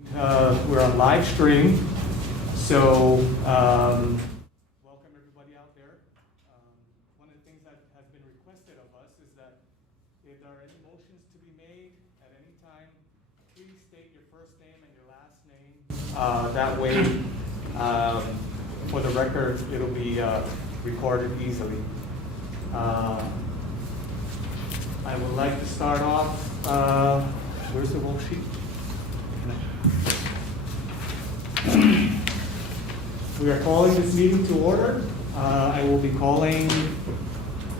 We're on live stream, so welcome everybody out there. One of the things that has been requested of us is that if there are any motions to be made at any time, please state your first name and your last name. That way, for the record, it'll be recorded easily. I would like to start off, where's the worksheet? We are calling this meeting to order. I will be calling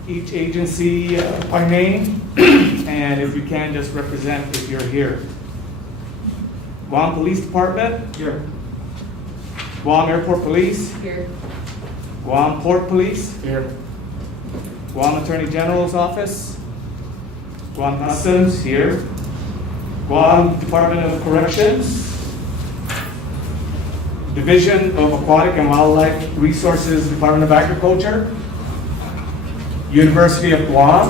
each agency by name, and if you can, just represent if you're here. Guam Police Department? Here. Guam Airport Police? Here. Guam Port Police? Here. Guam Attorney General's Office? Guam Customs? Here. Guam Department of Corrections? Division of Aquatic and Wildlife Resources, Department of Agriculture, University of Guam,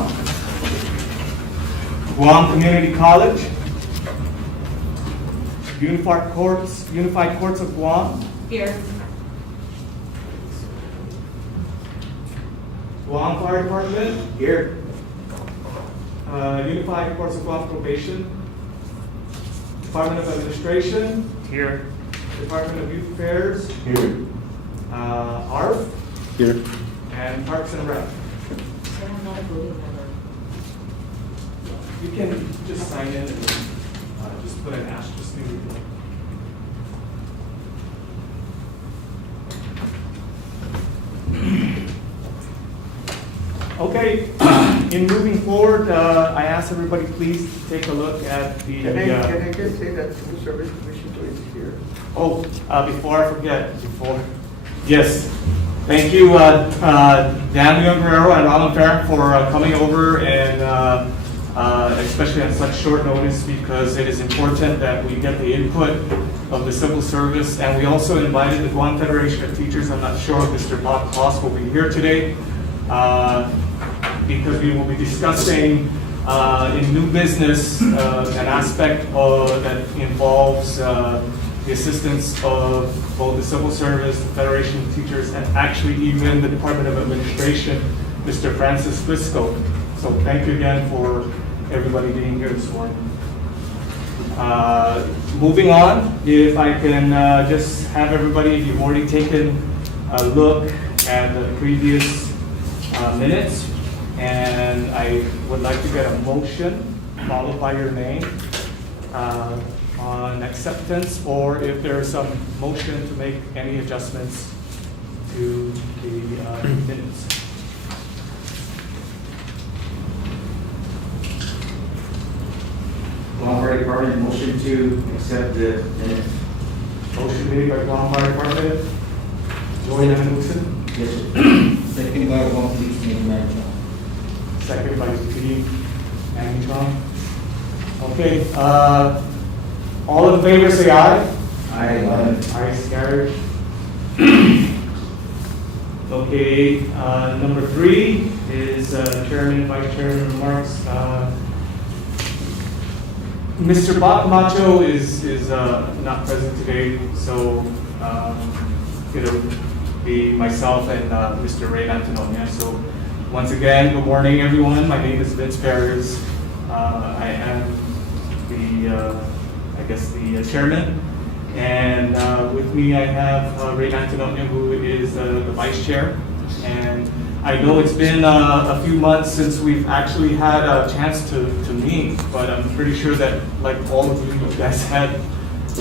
Guam Community College, Unified Courts of Guam, Here. Guam Fire Department, here, Unified Courts of Guam Probation, Department of Administration, here. Department of Youth Affairs, Here. ARF, Here. and Parks and Rec. I'm not a voting member. You can just sign in and just put an asterisk near your name. Okay, in moving forward, I ask everybody please to take a look at the. Can I just say that Civil Service Commission is here? Oh, before I forget, yes, thank you, Daniel Guerrero and Alan Farron for coming over and especially on such short notice, because it is important that we get the input of the civil service. And we also invited the Guam Federation of Teachers. I'm not sure if Mr. Bob Kloss will be here today, because we will be discussing in new business an aspect that involves the assistance of both the civil service, the Federation of Teachers, and actually even the Department of Administration, Mr. Francis Frisco. So thank you again for everybody being here this morning. Moving on, if I can just have everybody, if you've already taken a look at the previous minutes, and I would like to get a motion followed by your name on acceptance, or if there's some motion to make any adjustments to the minutes. Guam Fire Department, motion to accept the minutes. Motion made by Guam Fire Department. Join Anderson. Yes, sir. Second by Guam Police Manager. Second by Steve Angtron. Okay, all in favor say aye. Aye. Aye, carried. Okay, number 3 is Chairman, Vice Chairman remarks. Mr. Bob Macho is not present today, so it'll be myself and Mr. Ray Antononia. So once again, good morning, everyone. My name is Vince Perez. I am the chairman, and with me I have Ray Antononia, who is the vice chair. And I know it's been a few months since we've actually had a chance to meet, but I'm pretty sure that, like all of you guys had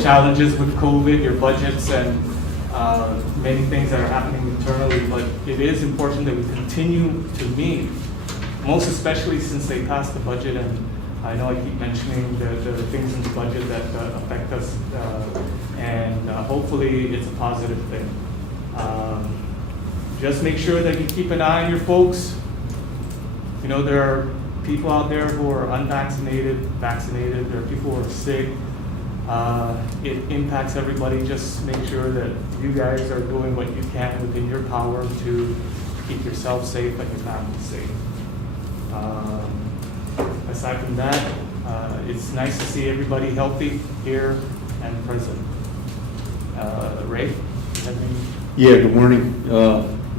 challenges with COVID, your budgets, and many things that are happening internally. But it is important that we continue to meet, most especially since they passed the budget. And I know I keep mentioning the things in the budget that affect us, and hopefully it's a positive thing. Just make sure that you keep an eye on your folks. You know, there are people out there who are unvaccinated, vaccinated, there are people who are sick. It impacts everybody. Just make sure that you guys are doing what you can within your power to keep yourself safe and your family safe. Aside from that, it's nice to see everybody healthy here and present. Ray, you have any? Yeah, good morning.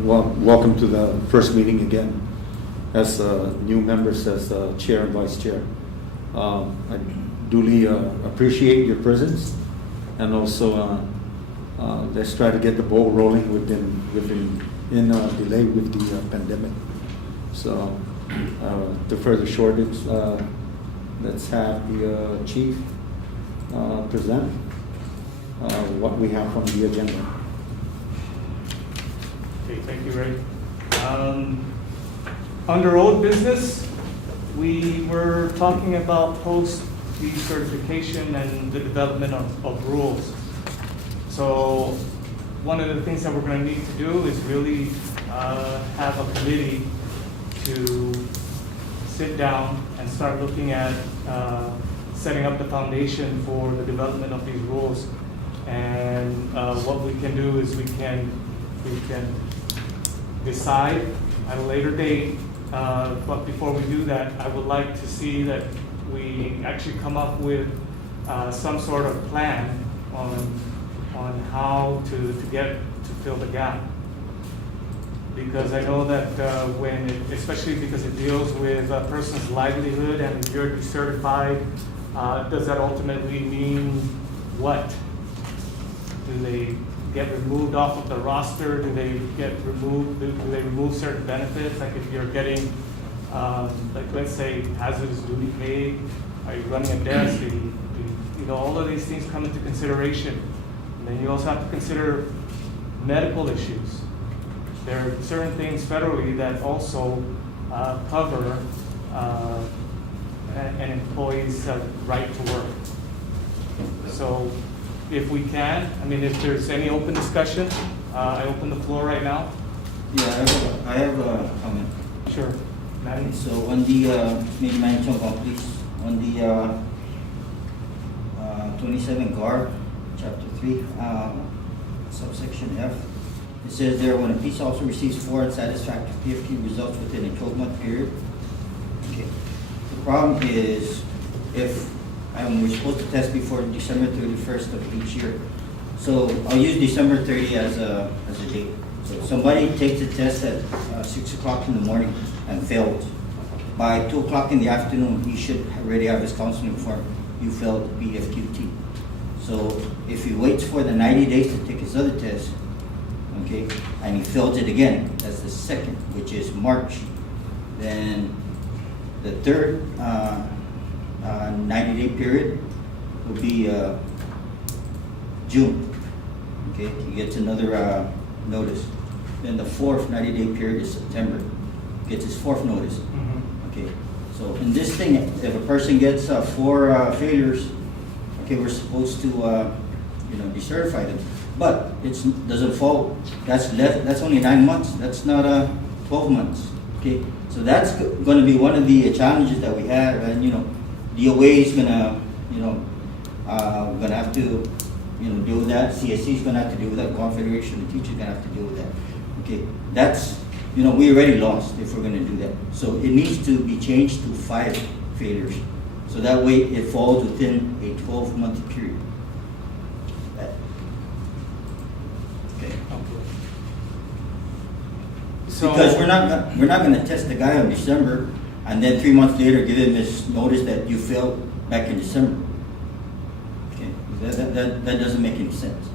Welcome to the first meeting again. As new members, as chair and vice chair. I duly appreciate your presence, and also let's try to get the ball rolling within delay with the pandemic. So to further shorten it, let's have the chief present what we have on the agenda. Okay, thank you, Ray. Under old business, we were talking about post-decertification and the development of rules. So one of the things that we're going to need to do is really have a committee to sit down and start looking at setting up the foundation for the development of these rules. And what we can do is we can decide at a later date, but before we do that, I would like to see that we actually come up with some sort of plan on how to fill the gap. Because I know that especially because it deals with a person's livelihood, and if you're decertified, does that ultimately mean what? Do they get removed off of the roster? Do they get removed? Do they remove certain benefits? Like if you're getting, like let's say hazardous duty pay, are you running a desk? All of these things come into consideration. And then you also have to consider medical issues. There are certain things federally that also cover an employee's right to work. So if we can, if there's any open discussion, I open the floor right now. Yeah, I have a comment. Sure. Maddie? So on the, maybe Madam Chong, please, on the 27 GAR, Chapter 3, subsection F, it says there, when a peace officer receives 4 unsatisfactory PFQ results within a 12-month period. Okay. The problem is if we're supposed to test before December 31st of each year. So I'll use December 30 as a date. So if somebody takes a test at 6 o'clock in the morning and failed, by 2 o'clock in the afternoon, he should already have his counseling form. You failed PFQT. So if he waits for the 90 days to take his other test, okay, and he fails it again, that's the second, which is March, then the third 90-day period will be June. Okay, he gets another notice. Then the fourth 90-day period is September. Gets his fourth notice. Mm-hmm. Okay, so in this thing, if a person gets 4 failures, okay, we're supposed to decertify them. But it doesn't fall. That's only 9 months. That's not 12 months. Okay, so that's going to be one of the challenges that we have, and DOA is gonna have to deal with that. CSC is gonna have to deal with that. Confederation of Teachers is gonna have to deal with that. Okay, that's we already lost if we're gonna do that. So it needs to be changed to 5 failures, so that way it falls within a 12-month period. Okay. So, Because we're not going to test the guy on December and then 3 months later give him this notice that you failed back in December. Okay, that doesn't make any sense.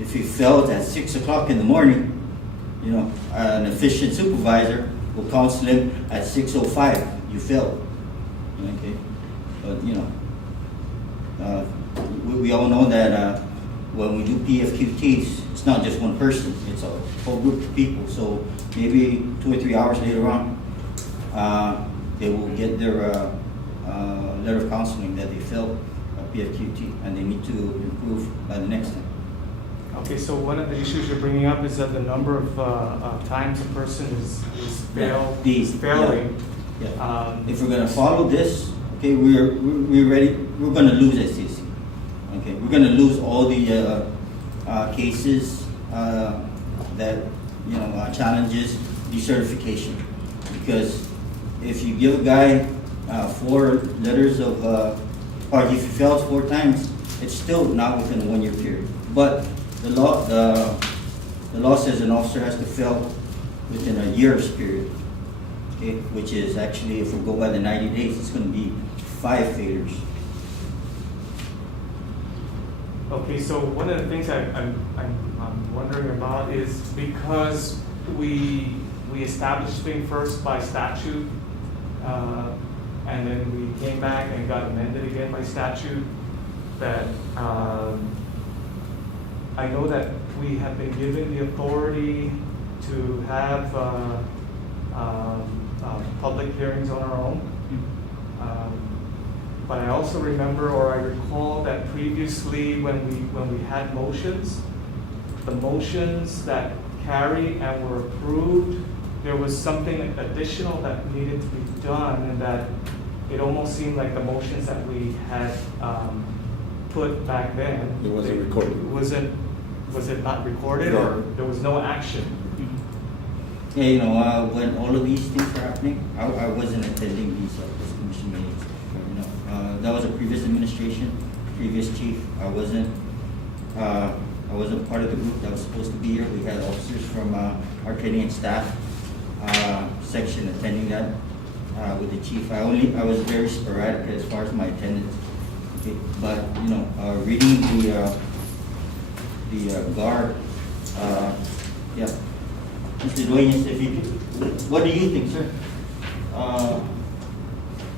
If he failed at 6 o'clock in the morning, an efficient supervisor will counsel him at 6:05. You failed. Okay, but we all know that when we do PFQTs, it's not just one person; it's a whole group of people. So maybe 2 or 3 hours later on, they will get their letter of counseling that they failed a PFQT and they need to improve by the next time. okay, so one of the issues you're bringing up is that the number of times a person is failing. Yeah. If we're gonna follow this, okay, we're ready. We're gonna lose SCC. Okay, we're gonna lose all the cases that challenges decertification, because if you give a guy 4 letters of, or if he fails 4 times, it's still not within a 1-year period. But the law says an officer has to fail within a year's period. Okay, which is actually, if we go by the 90 days, it's gonna be 5 failures. Okay, so one of the things I'm wondering about is because we established thing first by statute, and then we came back and got amended again by statute, that I know that we have been given the authority to have public hearings on our own. But I also remember, or I recall that previously when we had motions, the motions that carried and were approved, there was something additional that needed to be done, and that it almost seemed like the motions that we had put back then. It wasn't recorded. Was it not recorded, or there was no action? Yeah, you know, when all of these things were happening, I wasn't attending these commission meetings. You know, that was a previous administration, previous chief. I wasn't part of the group that was supposed to be here. We had officers from our training and staff section attending that with the chief. I was very sporadic as far as my attendance. Okay, but you know, reading the guard, yeah. Mr. Dueñas, if you could, what do you think, sir?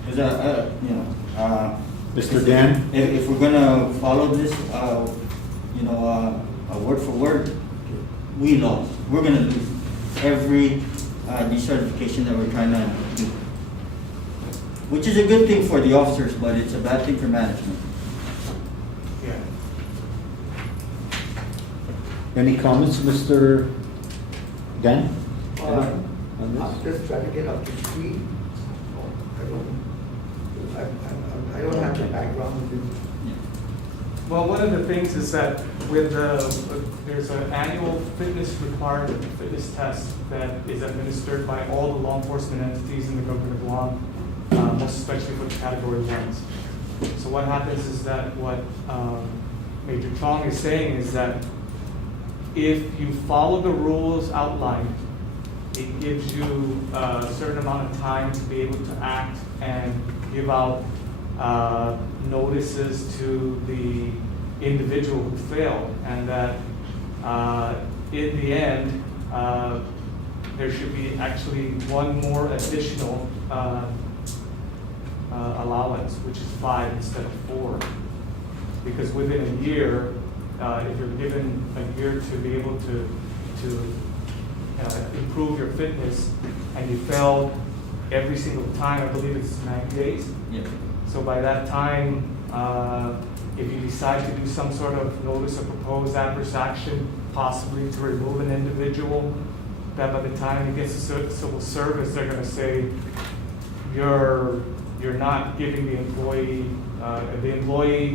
Because you know, Mr. Dan? If we're gonna follow this, you know, word for word, we lost. We're gonna lose every decertification that we're trying to do, which is a good thing for the officers, but it's a bad thing for management. Yeah. Any comments, Mr. Dan? I'm On this? just trying to get up to speed. I don't have the background of this. Well, one of the things is that with there's an annual fitness requirement, fitness test that is administered by all the law enforcement entities in the government of Guam, most especially for the category ones. So what happens is that what Major Chong is saying is that if you follow the rules outlined, it gives you a certain amount of time to be able to act and give out notices to the individual who failed, and that in the end, there should be actually one more additional allowance, which is 5 instead of 4. Because within a year, if you're given a year to be able to improve your fitness, and you fail every single time, I believe it's 90 days. Yeah. So by that time, if you decide to do some sort of notice of proposed adverse action, possibly to remove an individual, that by the time he gets to civil service, they're gonna say, you're not giving the employee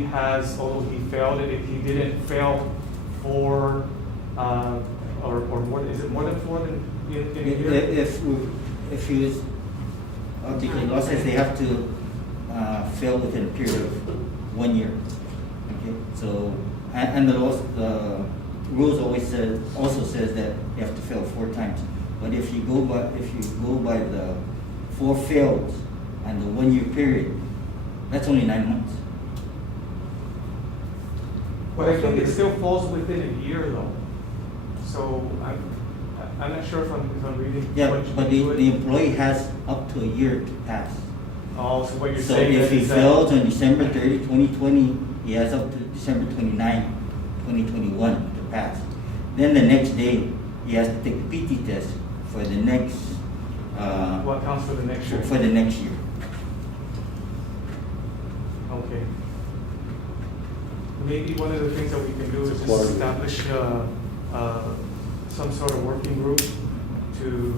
has, although he failed it, if he didn't fail 4, or more, is it more than 4 in a year? If he was, the law says they have to fail within a period of 1 year. Okay, so, and the rules also says that you have to fail 4 times. But if you go by the 4 fails and the 1 year period, that's only 9 months. But I think it still falls within a year though. So I'm not sure if I'm reading. Yeah, what you but do it. the employee has up to a year to pass. Oh, so what you're So saying if he is that. fails on December 30, 2020, he has up to December 29, 2021 to pass. Then the next day, he has to take the PT test for the next, What counts for the next year? for the next year. Okay. Maybe one of the things that we can do is just Quarterly. establish some sort of working group to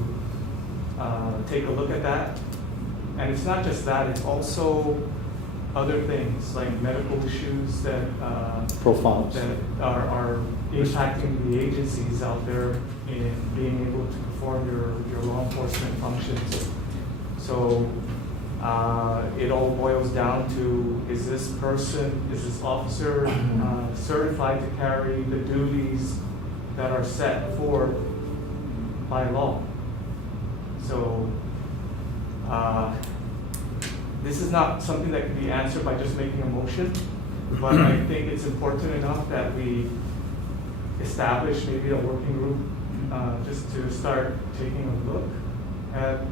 take a look at that. And it's not just that, it's also other things like medical issues that Profiles. that are impacting the agencies out there in being able to perform your law enforcement functions. So It all boils down to, is this officer certified to carry the duties that are set forth by law? So, this is not something that can be answered by just making a motion, but I think it's important enough that we establish maybe a working group, just to start taking a look at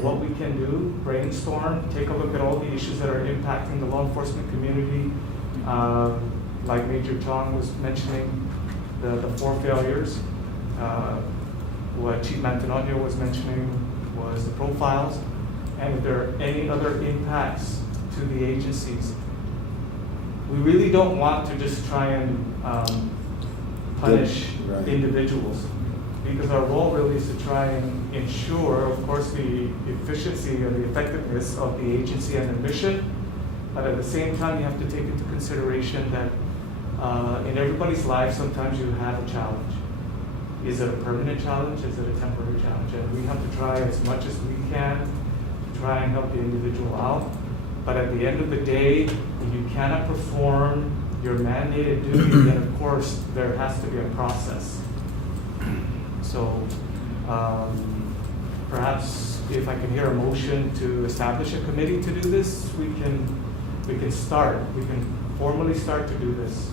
what we can do, brainstorm, take a look at all the issues that are impacting the law enforcement community. Like Major Chong was mentioning, the 4 failures. What Chief Mantanonio was mentioning was the profiles, and if there are any other impacts to the agencies. We really don't want to just try and punish Right. individuals, because our role really is to try and ensure, of course, the efficiency or the effectiveness of the agency and their mission. But at the same time, you have to take into consideration that in everybody's life, sometimes you have a challenge. Is it a permanent challenge? Is it a temporary challenge? And we have to try as much as we can to try and help the individual out. But at the end of the day, when you cannot perform your mandated duty, then of course there has to be a process. So perhaps if I can hear a motion to establish a committee to do this, we can formally start to do this.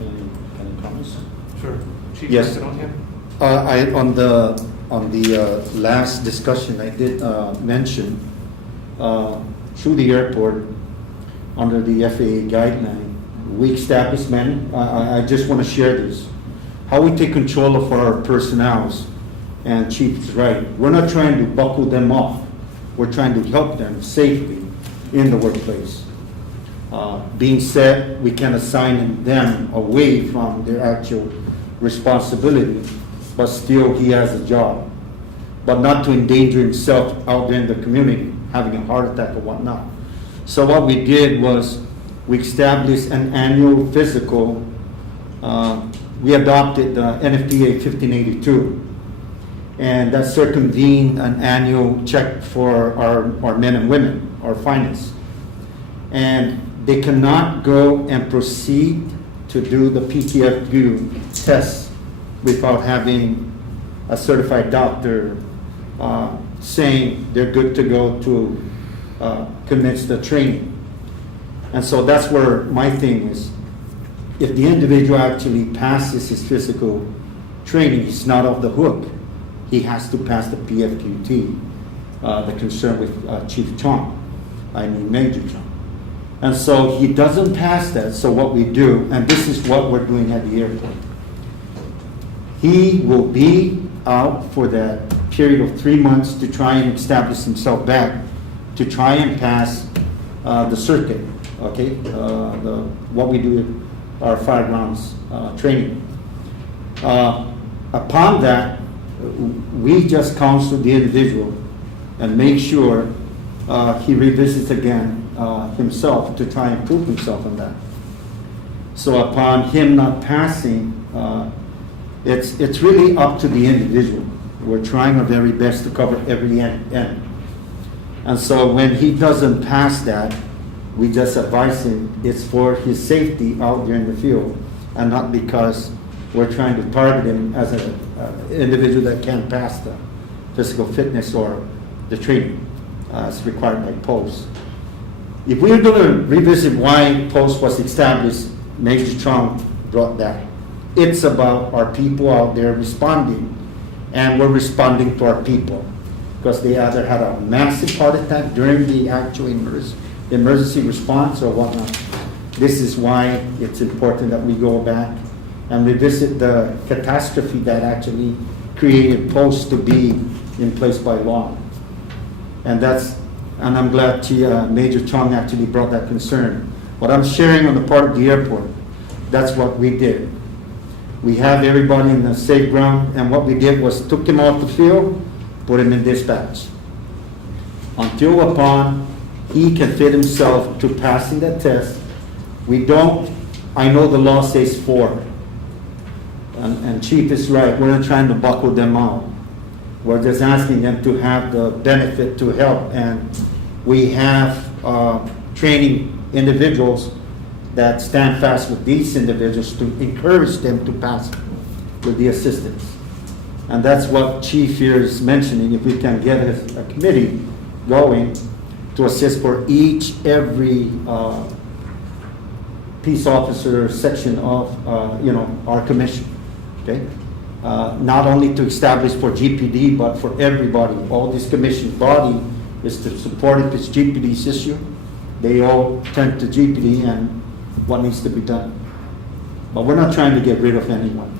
Any comments? Sure. Chief Yes. Mantanonio? On the last discussion, I did mention through the airport, under the FAA guideline, we established I just want to share this, how we take control of our personnels. And Chief is right, we're not trying to buckle them off, we're trying to help them safely in the workplace. Being said, we can assign them away from their actual responsibility, but still he has a job. But not to endanger himself out there in the community, having a heart attack or whatnot. So what we did was we established an annual physical. We adopted the NFPA 1582, and that circumvened an annual check for our men and women, our finest. And they cannot go and proceed to do the PTFU test without having a certified doctor saying they're good to go to commence the training. And so that's where my thing is. If the individual actually passes his physical training, he's not off the hook. He has to pass the PFQT, the concern with Chief Chong, Major Chong. And so he doesn't pass that, so what we do, and this is what we're doing at the airport. He will be out for that period of 3 months to try and establish himself back, to try and pass the circuit, okay? What we do with our firegrounds training. Upon that, we just counsel the individual and make sure he revisits again himself to try and prove himself on that. So upon him not passing, it's really up to the individual. We're trying our very best to cover every end. And so when he doesn't pass that, we just advise him it's for his safety out there in the field, and not because we're trying to target him as an individual that can't pass the physical fitness or the training as required by POST. If we're going to revisit why POST was established, Major Chong brought that. It's about our people out there responding, and we're responding to our people because they either had a massive heart attack during the actual emergency response or whatnot. This is why it's important that we go back and revisit the catastrophe that actually created POST to be in place by law. And I'm glad Major Chong actually brought that concern. What I'm sharing on the part of the airport, that's what we did. We have everybody in the safe ground, and what we did was took him off the field, put him in dispatch. Until upon he can fit himself to passing that test, I know the law says 4. And Chief is right, we're not trying to buckle them out. We're just asking them to have the benefit to help, and we have training individuals that stand fast with these individuals to encourage them to pass with the assistance. And that's what Chief here is mentioning, if we can get a committee going to assist for every peace officer section of, our commission, okay? Not only to establish for GPD, but for everybody. All this commission body is to support if it's GPD's issue. They all turn to GPD and what needs to be done. But we're not trying to get rid of anyone.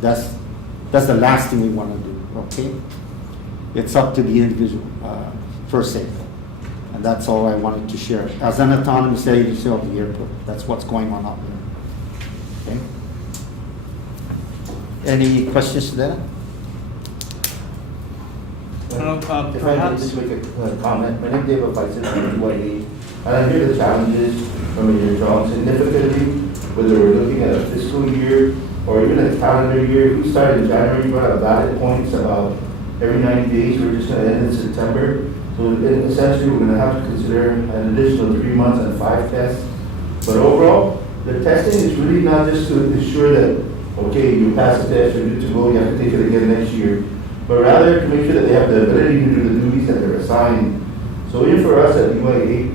That's the last thing we want to do, okay? It's up to the individual, per se. And that's all I wanted to share. As an autonomous agency of the airport, that's what's going on out there. Okay? Any questions to that? I don't know, If I could perhaps. just make a comment, my name is David Bison from UAE, and I hear the challenges from your job significantly, whether we're looking at a fiscal year or even a calendar year. We started in January, we have valid points about every 90 days, we're just gonna end in September. So essentially, we're gonna have to consider an additional 3 months and 5 tests. But overall, the testing is really not just to ensure that, okay, you pass the test, you're good to go, you have to take it again next year, but rather to make sure that they have the ability to do the duties that they're assigned. So even for us at UAE,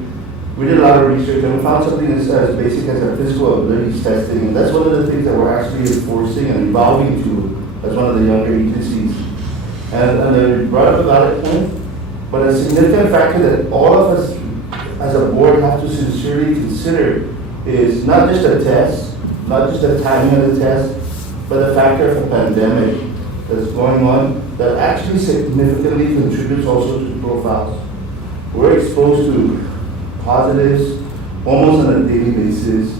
we did a lot of research and we found something as basic as a physical abilities testing, and that's one of the things that we're actually enforcing and evolving to as one of the younger agencies. And they brought up a valid point, but a significant factor that all of us as a board have to sincerely consider is not just a test, not just the timing of the test, but the factor of a pandemic that's going on that actually significantly contributes also to profiles. We're exposed to positives almost on a daily basis.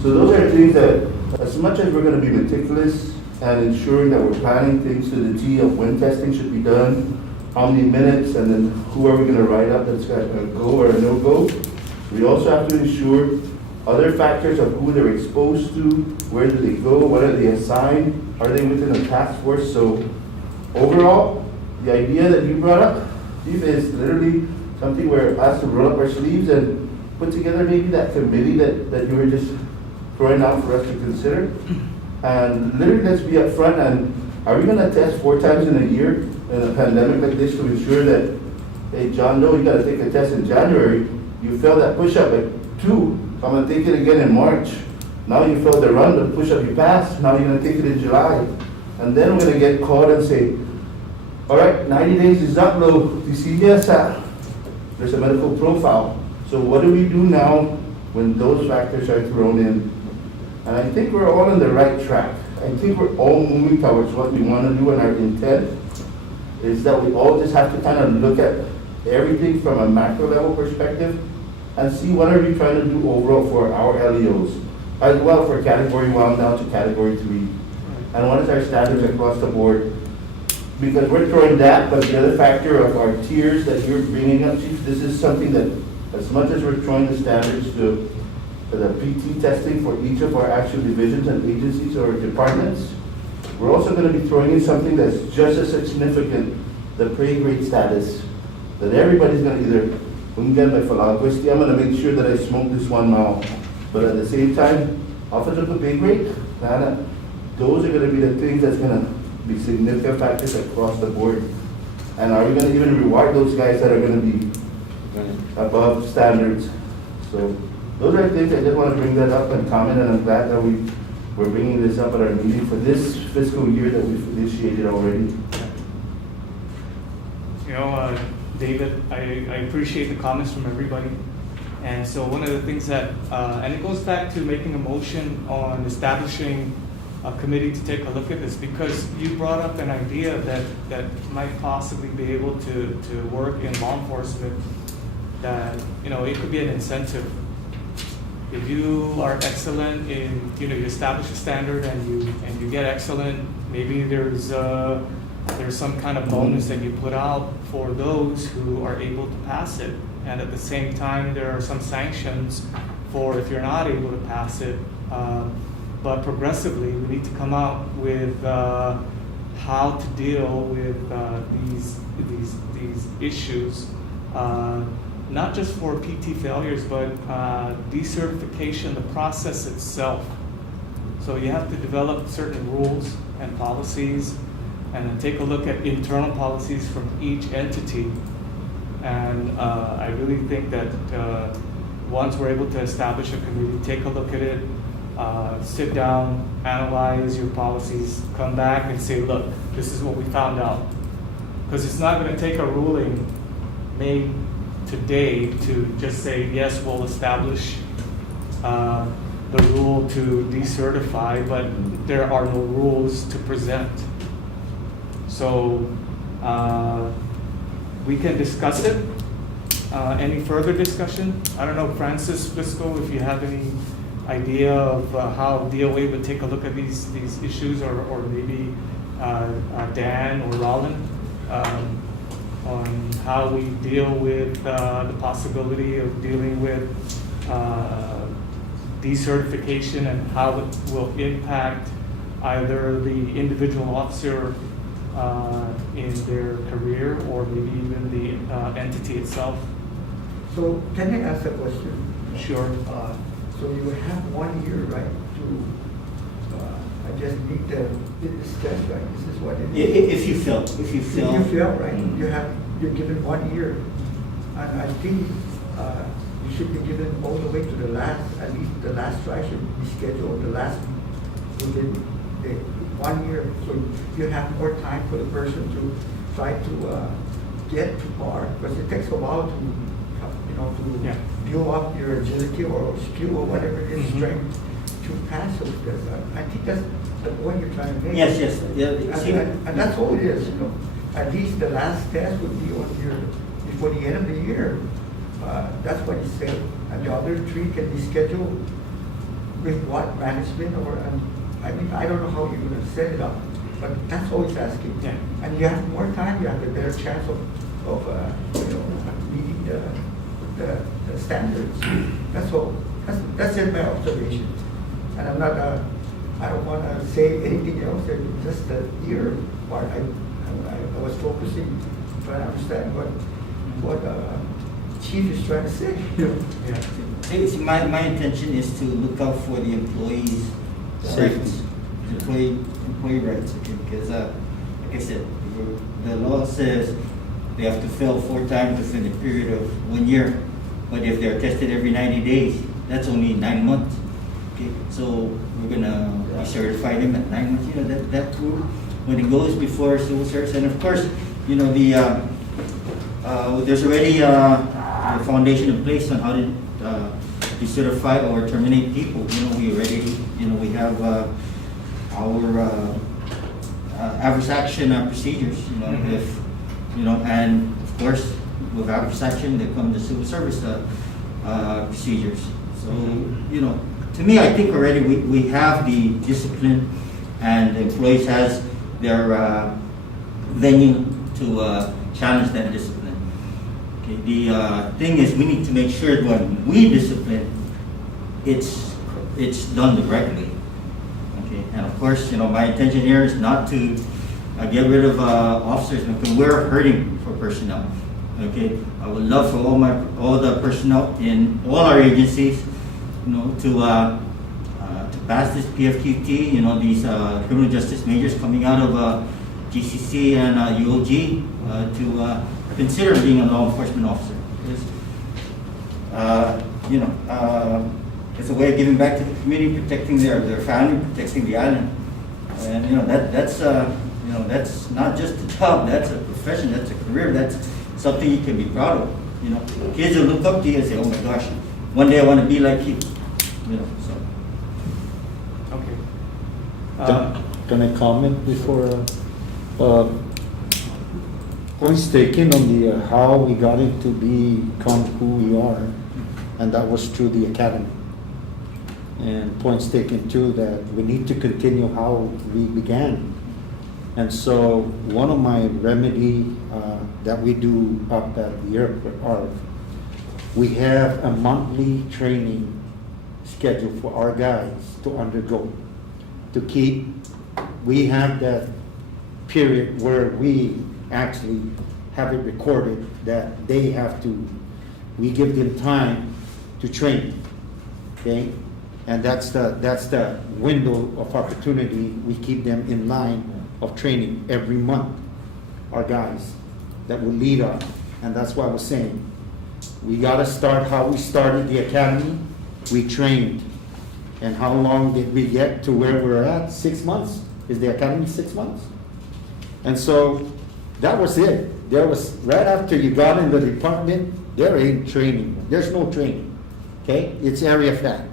So those are things that, as much as we're going to be meticulous and ensuring that we're planning things to the T of when testing should be done, how many minutes, and then who are we going to write up that's going to go or no go, we also have to ensure other factors of who they're exposed to, where do they go, what are they assigned, are they within a task force? So overall, the idea that you brought up, Chief, is literally something where us to roll up our sleeves and put together maybe that committee that you were just throwing out for us to consider. And literally, let's be upfront, and are we gonna test 4 times in a year in a pandemic like this to ensure that, hey, John, no, you gotta take a test in January, you failed that push-up at 2, I'm gonna take it again in March. Now you failed the run, the push-up you passed, now you're gonna take it in July. And then we're gonna get caught and say, all right, 90 days is up, low, you see this, there's a medical profile. So what do we do now when those factors are thrown in? And I think we're all on the right track. I think we're all moving towards what we want to do, and our intent is that we all just have to kind of look at everything from a macro level perspective and see what are we trying to do overall for our LEOs, as well for category 1 down to category 3. And what is our standards across the board? Because we're throwing that, but the other factor of our tiers that you're bringing up, Chief, this is something that, as much as we're throwing the standards to the PT testing for each of our actual divisions and agencies or departments, we're also going to be throwing in something that's just as significant, the pay grade status, that everybody's going to either, I'm going to make sure that I smoke this 1 mile, but at the same time, officer of pay grade, those are going to be the things that's going to be significant factors across the board. And are we going to even reward those guys that are going to be above standards? So those are things I just want to bring that up and comment, and I'm glad that we're bringing this up at our meeting for this fiscal year that we've initiated already. You know, David, I appreciate the comments from everybody. And so one of the things that, and it goes back to making a motion on establishing a committee to take a look at this, because you brought up an idea that might possibly be able to work in law enforcement, that, it could be an incentive. If you are excellent in, you establish a standard and you get excellent, maybe there's some kind of bonus that you put out for those who are able to pass it. And at the same time, there are some sanctions for if you're not able to pass it. But progressively, we need to come out with how to deal with these issues, not just for PT failures, but decertification, the process itself. So you have to develop certain rules and policies, and then take a look at internal policies from each entity. And I really think that once we're able to establish a committee, take a look at it, sit down, analyze your policies, come back and say, look, this is what we found out. Because it's not going to take a ruling made today to just say, yes, we'll establish the rule to decertify, but there are no rules to present. So we can discuss it. Any further discussion? I don't know, Francis Fisco, if you have any idea of how DOA would take a look at these issues, or maybe Dan or Roland, on how we deal with the possibility of dealing with decertification and how it will impact either the individual officer in their career or maybe even the entity itself. So can I ask a question? Sure. So you have 1 year, right, to, I just need this test, right? This is what it is. If you fail. If you fail, right, you're given 1 year. And I think you should be given all the way to the last, at least the last try should be scheduled, the last within the 1 year. So you have more time for the person to try to get to par, because it takes a while to, Yeah. build up your agility or skill or whatever it is, Mhm. strength to pass those tests. I think that's the point you're trying to make. Yes, yeah, see, And that's all it is, At least the last test would be on before the end of the year. That's what he said. And the other three can be scheduled with what management I don't know how you're gonna set it up, but that's all he's asking. Yeah. And you have more time, you have a better chance of meeting the standards. That's all. That's in my observation. And I'm not, I don't wanna say anything else, just the year part. I was focusing, trying to understand what Chief is trying to say. Yeah. see, my intention is to look out for the employees' Safety. rights, employee rights, okay? Because, like I said, the law says they have to fail 4 times within a period of 1 year. But if they're tested every 90 days, that's only 9 months. Okay, so we're gonna certify them at 9 months. That rule, when it goes before civil service, and of course, there's already a foundation in place on how to decertify or terminate people. We already, we have our adverse action procedures. Mhm. If and of course, with adverse action, there come the civil service procedures. So, to me, I think already we have the discipline, and the employees has their venue to challenge that discipline. Okay, the thing is, we need to make sure that when we discipline, it's done the correct way. Okay, and of course, my intention here is not to get rid of officers, because we're hurting for personnel. Okay, I would love for all the personnel in all our agencies, to pass this PFQT. These criminal justice majors coming out of GCC and UOG to consider being a law enforcement officer. It's a way of giving back to the community, protecting their family, protecting the island, and that's not just a job. That's a profession. That's a career. That's something you can be proud of. Kids will look up to you and say, "Oh my gosh, one day I want to be like you." So. Okay. Can I comment before? Points taken on the how we got it to become who we are, and that was through the academy. And points taken too that we need to continue how we began. And so one of my remedy that we do up at the airport, we have a monthly training schedule for our guys to undergo, to keep. We have that period where we actually have it recorded that they have to, we give them time to train, okay? And that's the window of opportunity. We keep them in line of training every month, our guys that will lead us. And that's why I was saying, we gotta start how we started the academy. We trained. And how long did we get to where we're at? 6 months? Is the academy 6 months? And so that was it. There was, right after you got in the department, there ain't training. There's no training, okay? It's area flat,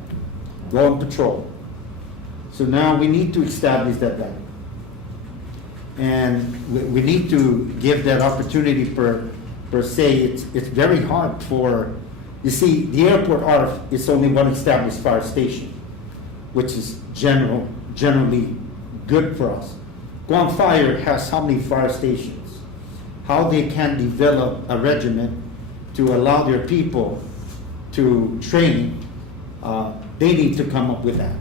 go on patrol. So now we need to establish that back. And we need to give that opportunity per se. It's very hard for, you see, the airport ARF is only one established fire station, which is generally good for us. Guam Fire has how many fire stations? How they can develop a regiment to allow their people to train, they need to come up with that.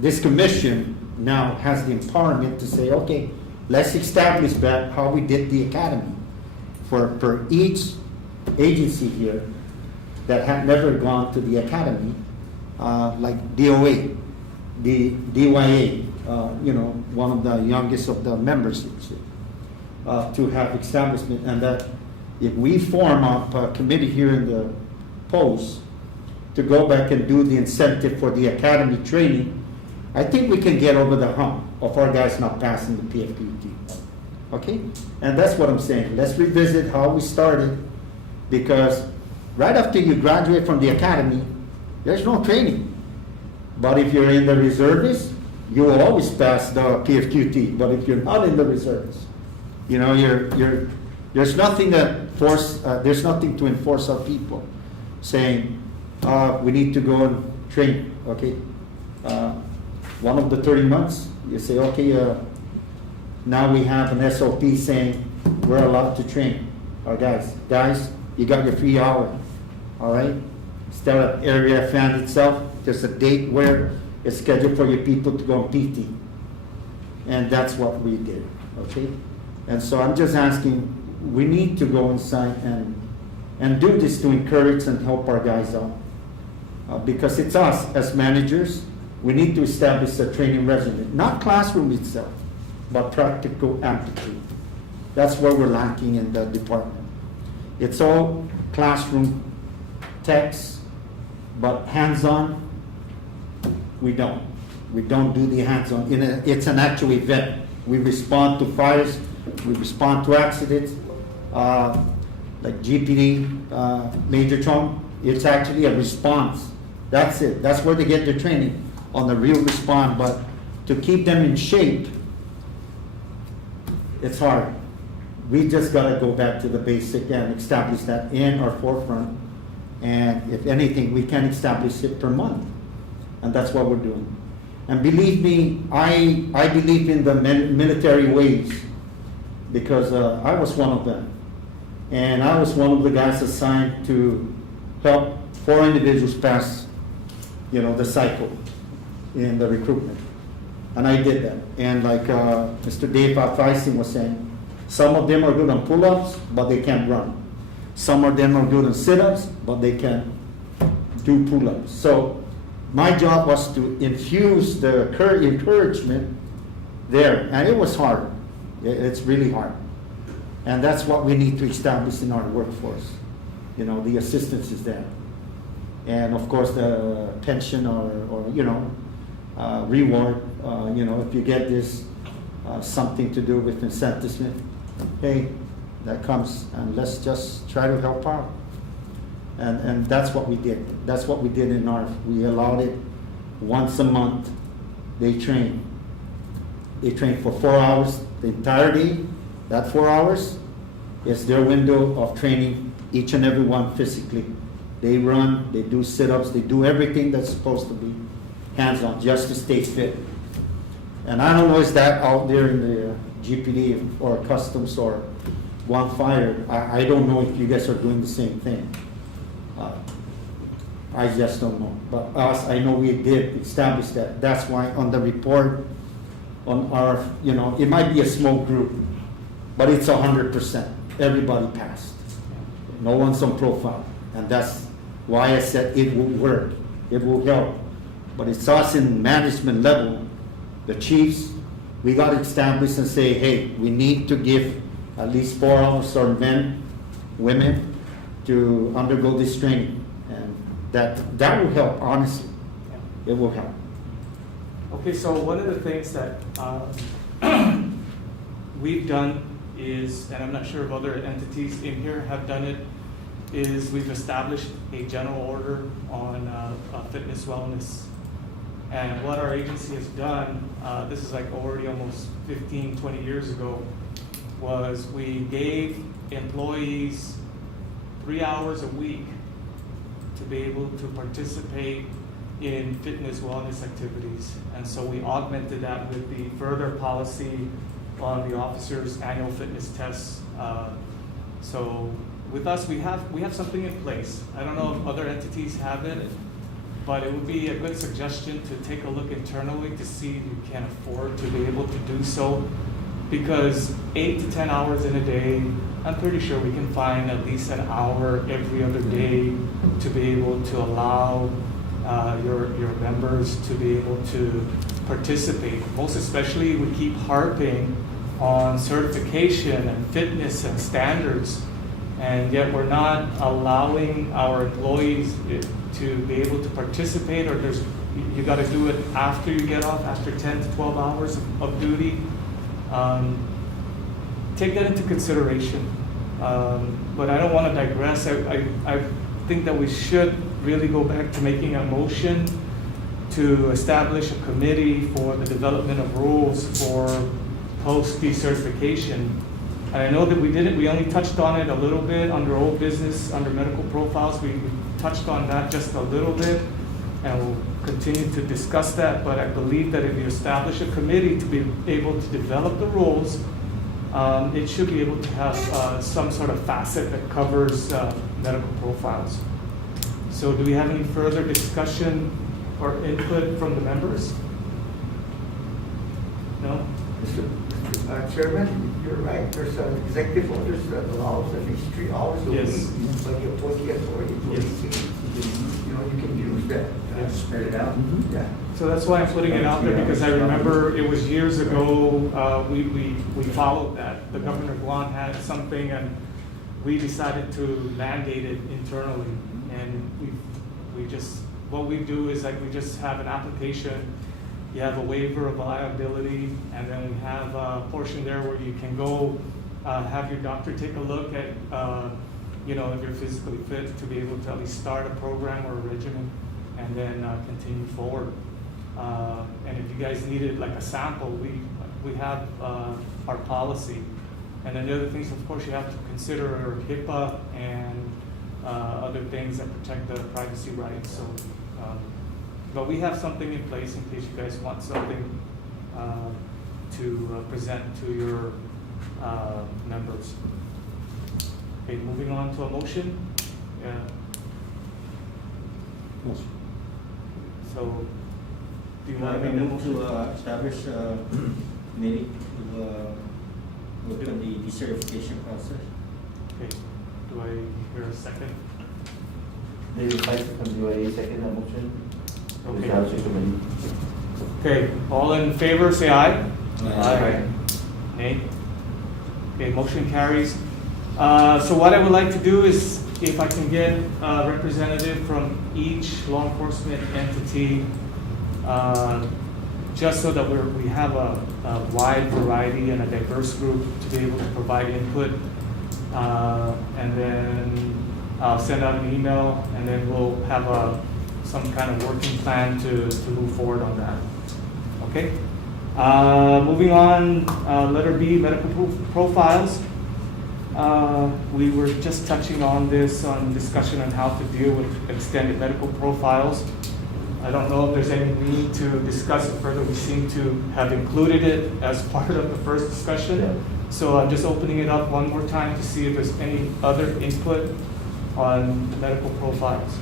This commission now has the empowerment to say, okay, let's establish that how we did the academy for each agency here that had never gone to the academy, like DOA, the DYA, one of the youngest of the members, to have establishment, and that if we form up a committee here in the post to go back and do the incentive for the academy training, I think we can get over the hump of our guys not passing the PFPT. Okay? And that's what I'm saying. Let's revisit how we started, because right after you graduate from the academy, there's no training. But if you're in the reservists, you will always pass the PFQT. But if you're not in the reservists, there's nothing there's nothing to enforce our people saying, we need to go and train, okay? One of the 30 months, you say, okay, now we have an SOP saying we're allowed to train our guys. Guys, you got your free hour, all right? Instead of area fan itself, there's a date where it's scheduled for your people to go on PT. And that's what we did, okay? And so I'm just asking, we need to go inside and do this to encourage and help our guys out. Because it's us as managers, we need to establish a training regimen, not classroom itself, but practical aptitude. That's where we're lacking in the department. It's all classroom text, but hands-on, we don't. We don't do the hands-on. It's an actual event. We respond to fires, we respond to accidents, like GPD, Major Trump. It's actually a response. That's it. That's where they get their training, on the real response. But to keep them in shape, it's hard. We just got to go back to the basic and establish that in our forefront. And if anything, we can establish it per month. And that's what we're doing. And believe me, I believe in the military ways, because I was one of them. And I was one of the guys assigned to help 4 individuals pass, the cycle in the recruitment. And I did that. And like Mr. Dave Feising was saying, some of them are good on pull-ups, but they can't run. Some of them are good on sit-ups, but they can't do pull-ups. So my job was to infuse the encouragement there. And it was hard. It's really hard. And that's what we need to establish in our workforce. The assistance is there. And of course the pension or reward, if you get this, something to do with incentives, hey, that comes, and let's just try to help out. And that's what we did. That's what we did in ARF. We allowed it once a month. They train. They train for 4 hours, the entire day. That 4 hours is their window of training, each and every one physically. They run, they do sit-ups, they do everything that's supposed to be hands-on, just to stay fit. And I don't know, is that out there in the GPD or Customs or Guam Fire? I don't know if you guys are doing the same thing. I just don't know. But us, I know we did establish that. That's why on the report, on our, it might be a small group, but it's 100%. Everybody passed. No one's on profile. And that's why I said it will work. It will help. But it's us in management level, the chiefs, we got to establish and say, hey, we need to give at least 4 hours our men, women, to undergo this training. And that will help, honestly. It will help. Okay, so one of the things that we've done is, and I'm not sure if other entities in here have done it, is we've established a general order on fitness wellness. And what our agency has done, this is like already almost 15, 20 years ago, was we gave employees 3 hours a week to be able to participate in fitness wellness activities. And so we augmented that with the further policy on the officers' annual fitness tests. So with us, we have something in place. I don't know if other entities have it, but it would be a good suggestion to take a look internally to see if you can afford to be able to do so. Because 8 to 10 hours in a day, I'm pretty sure we can find at least an hour every other day to be able to allow your members to be able to participate. Most especially, we keep harping on certification and fitness and standards, and yet we're not allowing our employees to be able to participate, or you got to do it after you get off, after 10 to 12 hours of duty. Take that into consideration. But I don't want to digress. I think that we should really go back to making a motion to establish a committee for the development of rules for post-decertification. And I know that we only touched on it a little bit under old business, under medical profiles. We touched on that just a little bit, and we'll continue to discuss that. But I believe that if you establish a committee to be able to develop the rules, it should be able to have some sort of facet that covers medical profiles. So do we have any further discussion or input from the members? No? Mr. Chairman, you're right. There's an executive orders that allows at least 3 hours a week. Yes. But the appointee authority, Yes. you can use that. Yes. Spread it out. Yeah. So that's why I'm putting it out there, because I remember it was years ago, we followed that. The Governor Guan had something, and we decided to mandate it internally. And what we do is like we just have an application, you have a waiver of liability, and then we have a portion there where you can go have your doctor take a look at, if you're physically fit to be able to at least start a program or a regimen, and then continue forward. And if you guys needed like a sample, we have our policy. And then the other things, of course, you have to consider are HIPAA and other things that protect the privacy rights. So, but we have something in place in case you guys want something to present to your members. Okay, moving on to a motion. Yeah. So, do you want to I make a move motion? to establish a committee to look at the decertification process. Okay, do I hear a second? David Spicer from UAE, second that motion. Okay. Establish a committee. Okay, all in favor, say aye. Aye. Nay? Okay, motion carries. So what I would like to do is, if I can get a representative from each law enforcement entity, just so that we have a wide variety and a diverse group to be able to provide input. And then I'll send out an email, and then we'll have some kind of working plan to move forward on that. Okay? Moving on, letter B, medical profiles. We were just touching on this on discussion on how to deal with extended medical profiles. I don't know if there's any need to discuss it further. We seem to have included it as part of the first discussion. Yeah. So I'm just opening it up one more time to see if there's any other input on the medical profiles.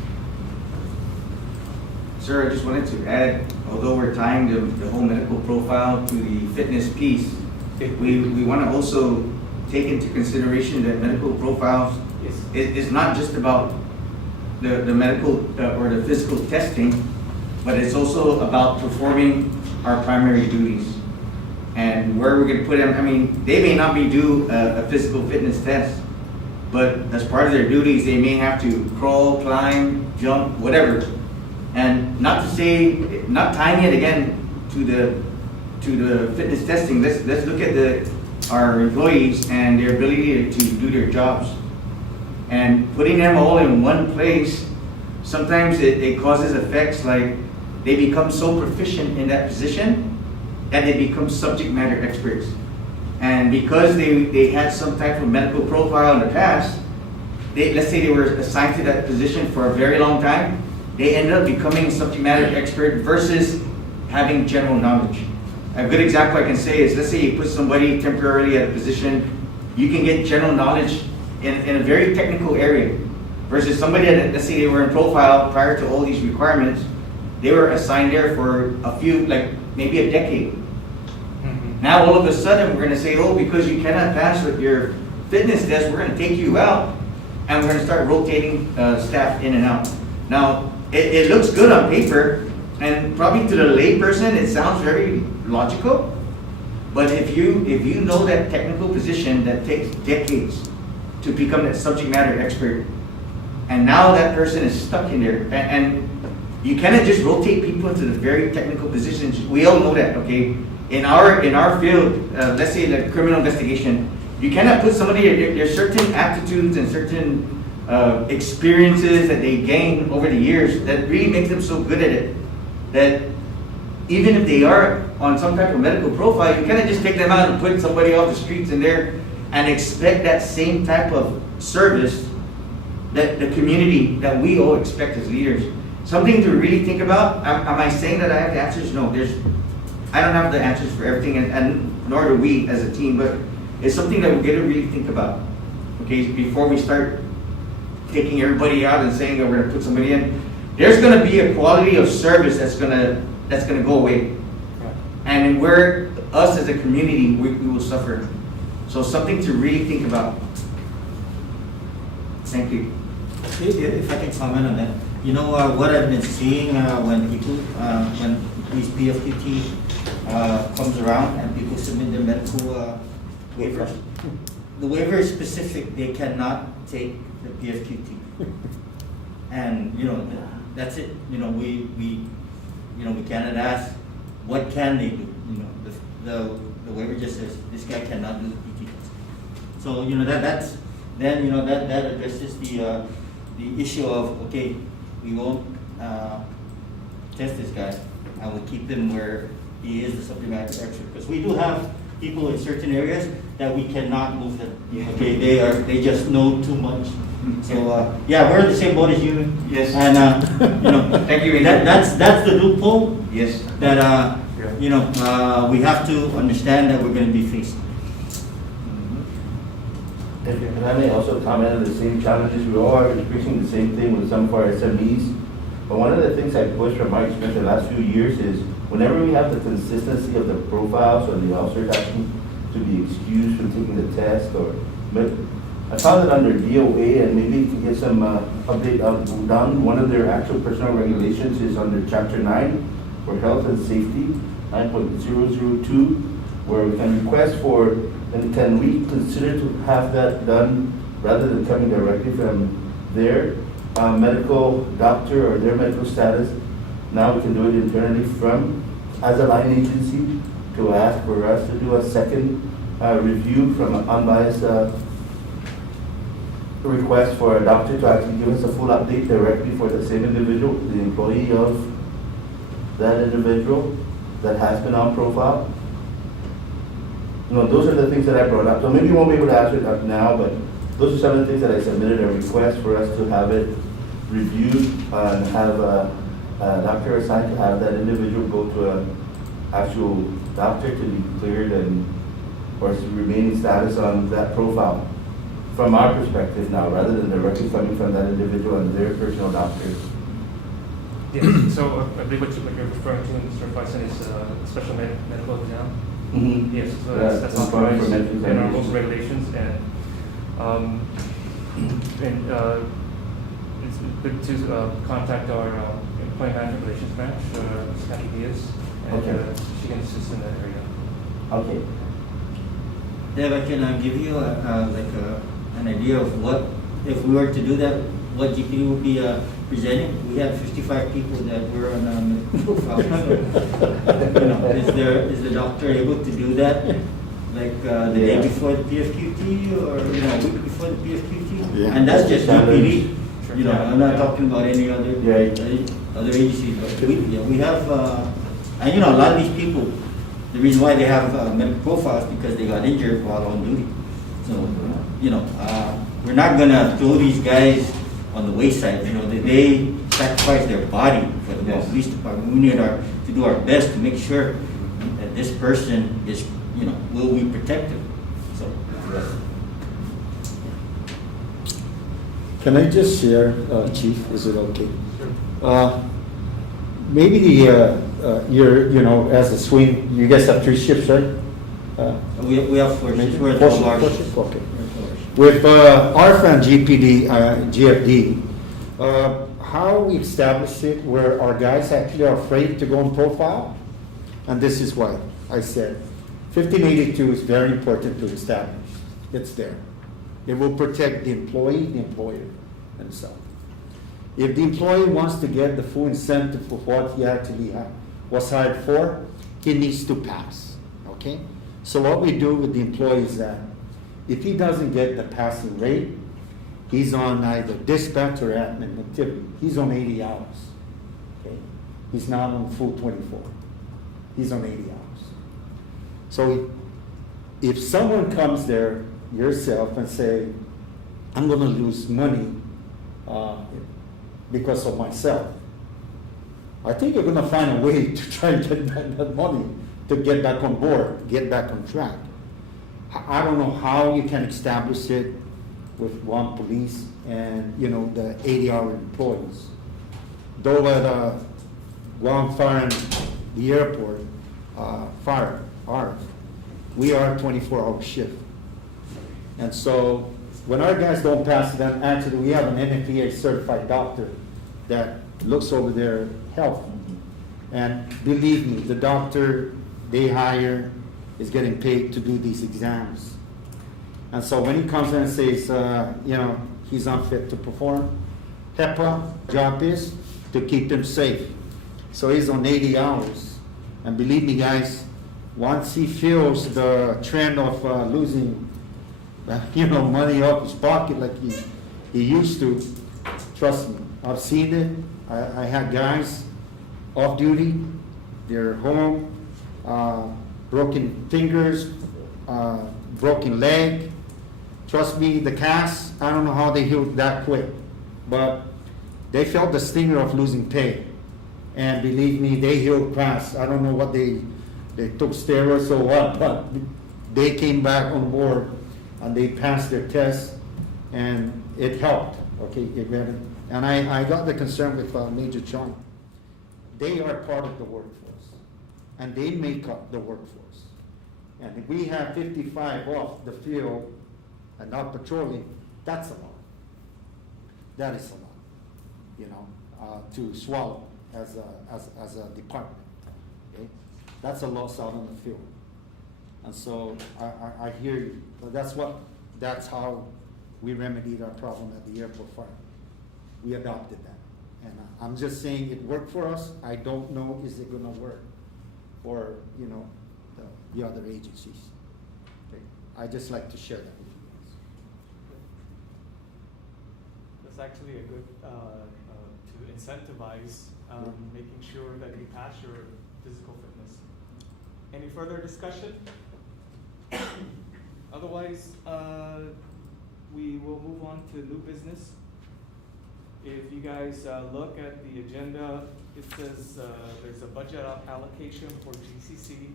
Sir, I just wanted to add, although we're tying the whole medical profile to the fitness piece, we want to also take into consideration that medical profiles Yes. is not just about the medical or the physical testing, but it's also about performing our primary duties. And where we're going to put them, I mean, they may not be due a physical fitness test, but as part of their duties, they may have to crawl, climb, jump, whatever. And not to say, not tying it again to the fitness testing, let's look at our employees and their ability to do their jobs. And putting them all in one place, sometimes it causes effects like they become so proficient in that position that they become subject matter experts. And because they had some type of medical profile in the past, let's say they were assigned to that position for a very long time, they ended up becoming a subject matter expert versus having general knowledge. A good example I can say is, let's say you put somebody temporarily at a position, you can get general knowledge in a very technical area, versus somebody that, let's say they were in profile prior to all these requirements, they were assigned there for a few, like maybe a decade. Now all of a sudden we're going to say, oh, because you cannot pass with your fitness test, we're going to take you out and we're going to start rotating staff in and out. Now it looks good on paper, and probably to the lay person it sounds very logical, but if you know that technical position that takes decades to become that subject matter expert, and now that person is stuck in there, and you cannot just rotate people into the very technical positions. We all know that, okay? In our field, let's say like criminal investigation, you cannot put somebody, there's certain aptitudes and certain experiences that they gain over the years that really makes them so good at it, that even if they are on some type of medical profile, you cannot just take them out and put somebody off the streets in there and expect that same type of service that the community that we all expect as leaders. Something to really think about. Am I saying that I have the answers? No, I don't have the answers for everything, and nor do we as a team, but it's something that we're going to really think about, okay, before we start taking everybody out and saying that we're going to put somebody in. There's going to be a quality of service that's going to go away. And where us as a community, we will suffer. So something to really think about. Thank you. If I can comment on that, you know, what I've been seeing when people, when these PFQT comes around and people submit their medical waivers, the waiver is specific, they cannot take the PFQT. And, you know, that's it. You know, we cannot ask, what can they do? You know, the waiver just says, this guy cannot do the PT test. So, you know, that addresses the issue of, okay, we won't test this guy, and we'll keep him where he is the subject matter expert. Because we do have people in certain areas that we cannot move them. Okay, they just know too much. So yeah, we're in the same boat as you. Yes. And you know, Thank you. that's the loophole. Yes. That you know, we have to understand that we're going to be faced. And I may also comment on the same challenges. We all are experiencing the same thing with some of our SMEs. But one of the things I push from my experience the last few years is whenever we have the consistency of the profiles or the officers asking to be excused from taking the test, but I found that under DOA, and maybe you can get some update down, one of their actual personnel regulations is under Chapter 9 for health and safety, 9.002, where we can request for, and can we consider to have that done rather than coming directly from their medical doctor or their medical status. Now we can do it internally from, as a line agency, to ask for us to do a second review from an unbiased request for a doctor to actually give us a full update directly for the same individual, the employee of that individual that has been on profile. You know, those are the things that I brought up. So maybe you won't be able to answer it now, but those are some of the things that I submitted a request for us to have it reviewed and have a doctor assigned to have that individual go to an actual doctor to be cleared and or remain in status on that profile. From our perspective now, rather than directly coming from that individual and their personal doctors. Yes, so I believe what you're referring to, Mr. Bison, is special medical exam. Mm-hmm. Yes, so Yeah, that's that's fine authorized for medical in our local examinations. regulations, and it's good to contact our employee management relations branch, Ms. Kathy Diaz, and Okay. she can assist in that area. Okay. Deb, I can give you an idea of what, if we were to do that, what GPD would be presenting. We had 55 people that were on profile. So, you know, is the doctor able to do that? Like the day Yeah. before the PFQT or, you know, a week before the PFQT? Yeah. And that's just GPD. Sure. You know, Yeah. I'm not Yeah. talking about any other, Yeah. other agencies, but we have, and you know, a lot of these people, the reason why they have medical profiles because they got injured while on duty. So, you know, we're not gonna throw these guys on the wayside. You know, they sacrifice their body for the Yes. police department. We need to do our best to make sure that this person is, you know, will be protected. So, Can I just share, Chief, is it okay? Sure. Maybe you know, as a swing, you guys have 3 shifts, right? we have 4 shifts. We're at 4 12 hours. shifts, okay. With ARFA and GPD, GFD, how we establish it where our guys actually are afraid to go on profile? And this is why I said 1582 is very important to establish. It's there. It will protect the employee, the employer himself. If the employee wants to get the full incentive for what he actually was hired for, he needs to pass, okay? So what we do with the employee is that if he doesn't get the passing rate, he's on either dispatch or admin activity. He's on 80 hours, okay? He's not on full 24. He's on 80 hours. So if someone comes there, yourself, and say, I'm gonna lose money because of myself, I think you're gonna find a way to try and get back that money, to get back on board, get back on track. I don't know how you can establish it with one police and, you know, the 80-hour employees. Though at Guam Fire and the airport, fire, ours, we are 24-hour shift. And so when our guys don't pass, then actually we have an NFPA certified doctor that looks over their health. And believe me, the doctor they hire is getting paid to do these exams. And so when he comes in and says, you know, he's unfit to perform, HEPA job is to keep him safe. So he's on 80 hours. And believe me, guys, once he feels the trend of losing you know, money off his pocket like he used to, trust me, I've seen it. I had guys off duty, they're home, broken fingers, broken leg. Trust me, the cast, I don't know how they healed that quick, but they felt the stinger of losing pay. And believe me, they healed fast. I don't know what they took steroids or what, but they came back on board and they passed their test, and it helped. Okay, and I got the concern with Major Chong. They are part of the workforce, and they make up the workforce. And if we have 55 off the field and not patrolling, that's a lot. That is a lot, you know, to swallow as a department. Okay, that's a loss out on the field. And so I hear you, but that's how we remedied our problem at the airport fire. We adopted that. And I'm just saying it worked for us. I don't know, is it gonna work for, you know, the other agencies? Okay. I just like to share that with you guys. That's actually a good, to incentivize, making sure that you pass your physical fitness. Any further discussion? Otherwise, we will move on to new business. If you guys look at the agenda, it says there's a budget allocation for GCC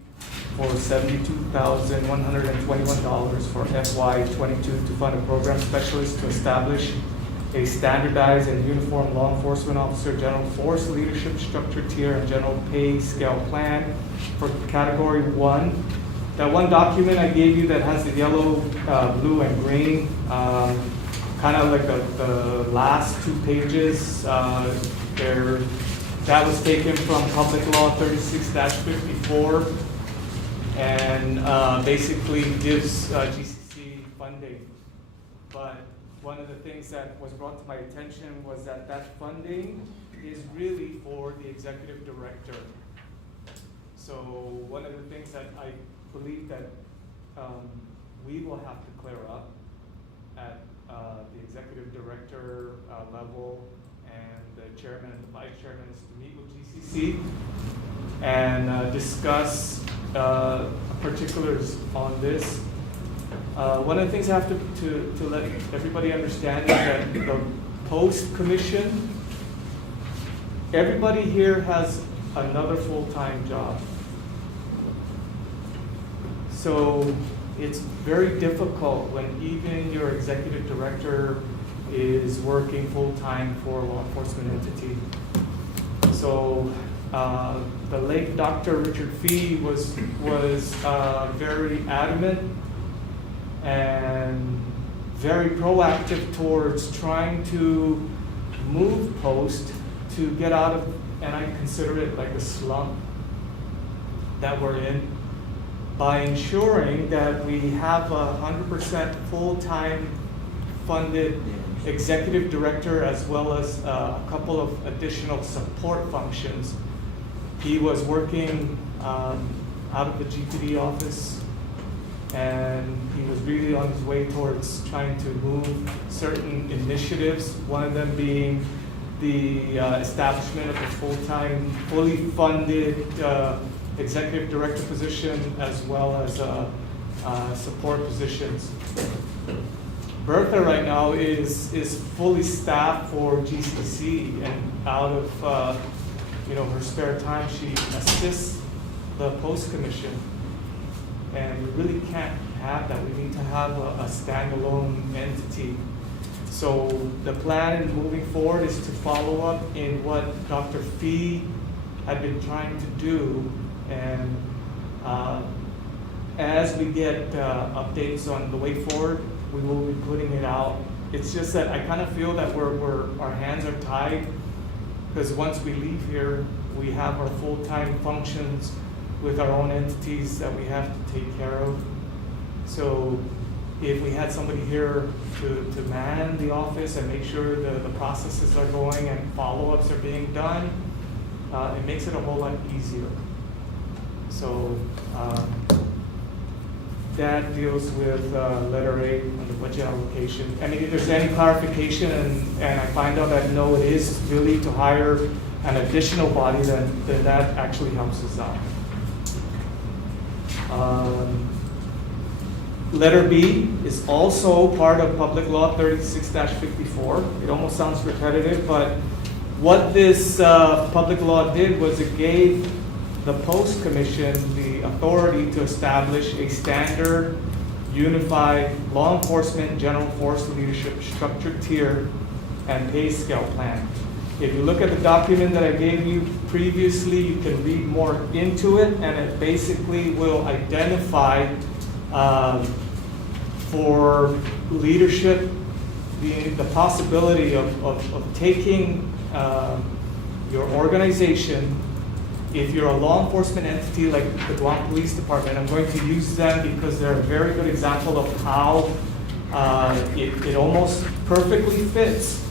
for $72,121 for FY22 to fund a program specialist to establish a standardized and uniform law enforcement officer general force leadership structure tier and general pay scale plan for category 1. That one document I gave you that has the yellow, blue, and green, kind of like the last 2 pages, that was taken from Public Law 36-54 and basically gives GCC funding. But one of the things that was brought to my attention was that funding is really for the executive director. So one of the things that I believe that we will have to clear up at the executive director level, and the chairman and the vice chairman, is to meet with GCC and discuss particulars on this. One of the things I have to let everybody understand is that the post commission, everybody here has another full-time job. So it's very difficult when even your executive director is working full-time for a law enforcement entity. So the late Dr. Richard Fee was very adamant and very proactive towards trying to move post to get out of, and I consider it like a slump that we're in, by ensuring that we have 100% full-time funded executive director, as well as a couple of additional support functions. He was working out of the GPD office, and he was really on his way towards trying to move certain initiatives, one of them being the establishment of a full-time, fully funded executive director position, as well as support positions. Bertha right now is fully staffed for GCC, and out of her spare time, she assists the post commission. And we really can't have that. We need to have a standalone entity. So the plan moving forward is to follow up in what Dr. Fee had been trying to do, and as we get updates on the way forward, we will be putting it out. It's just that I kind of feel that our hands are tied, because once we leave here, we have our full-time functions with our own entities that we have to take care of. So if we had somebody here to man the office and make sure the processes are going and follow-ups are being done, it makes it a whole lot easier. So that deals with letter A on the budget allocation. I mean, if there's any clarification and I find out that no, it is really to hire an additional body, then that actually helps us out. Letter B is also part of Public Law 36-54. It almost sounds repetitive, but what this public law did was it gave the Post Commission the authority to establish a standard, unified law enforcement general force leadership structure tier and pay scale plan. If you look at the document that I gave you previously, you can read more into it, and it basically will identify for leadership the possibility of taking your organization. If you're a law enforcement entity like the Guam Police Department, I'm going to use them because they're a very good example of how it almost perfectly fits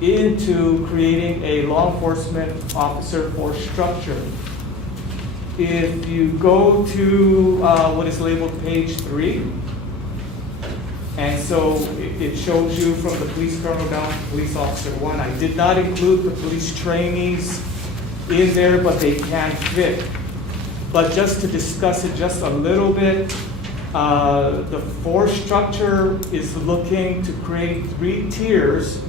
into creating a law enforcement officer force structure. If you go to what is labeled page 3, and so it shows you from the police colonel down to police officer 1. I did not include the police trainees in there, but they can fit. But just to discuss it just a little bit, the force structure is looking to create 3 tiers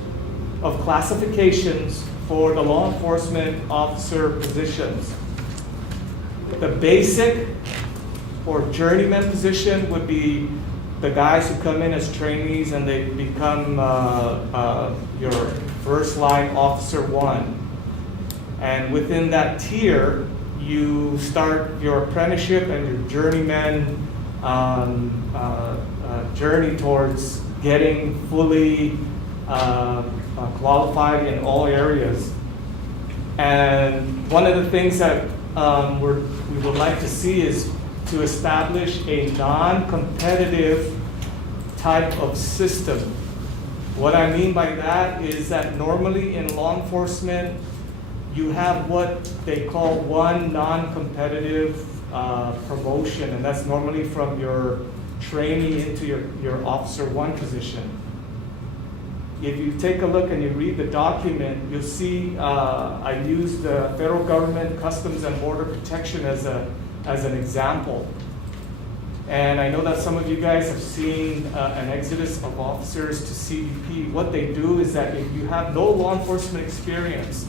of classifications for the law enforcement officer positions. The basic or journeyman position would be the guys who come in as trainees and they become your first line officer one. And within that tier, you start your apprenticeship and your journeyman journey towards getting fully qualified in all areas. And one of the things that we would like to see is to establish a non-competitive type of system. What I mean by that is that normally in law enforcement, you have what they call one non-competitive promotion, and that's normally from your trainee into your officer one position. If you take a look and you read the document, you'll see I used the federal government Customs and Border Protection as an example. And I know that some of you guys have seen an exodus of officers to CBP. What they do is that if you have no law enforcement experience,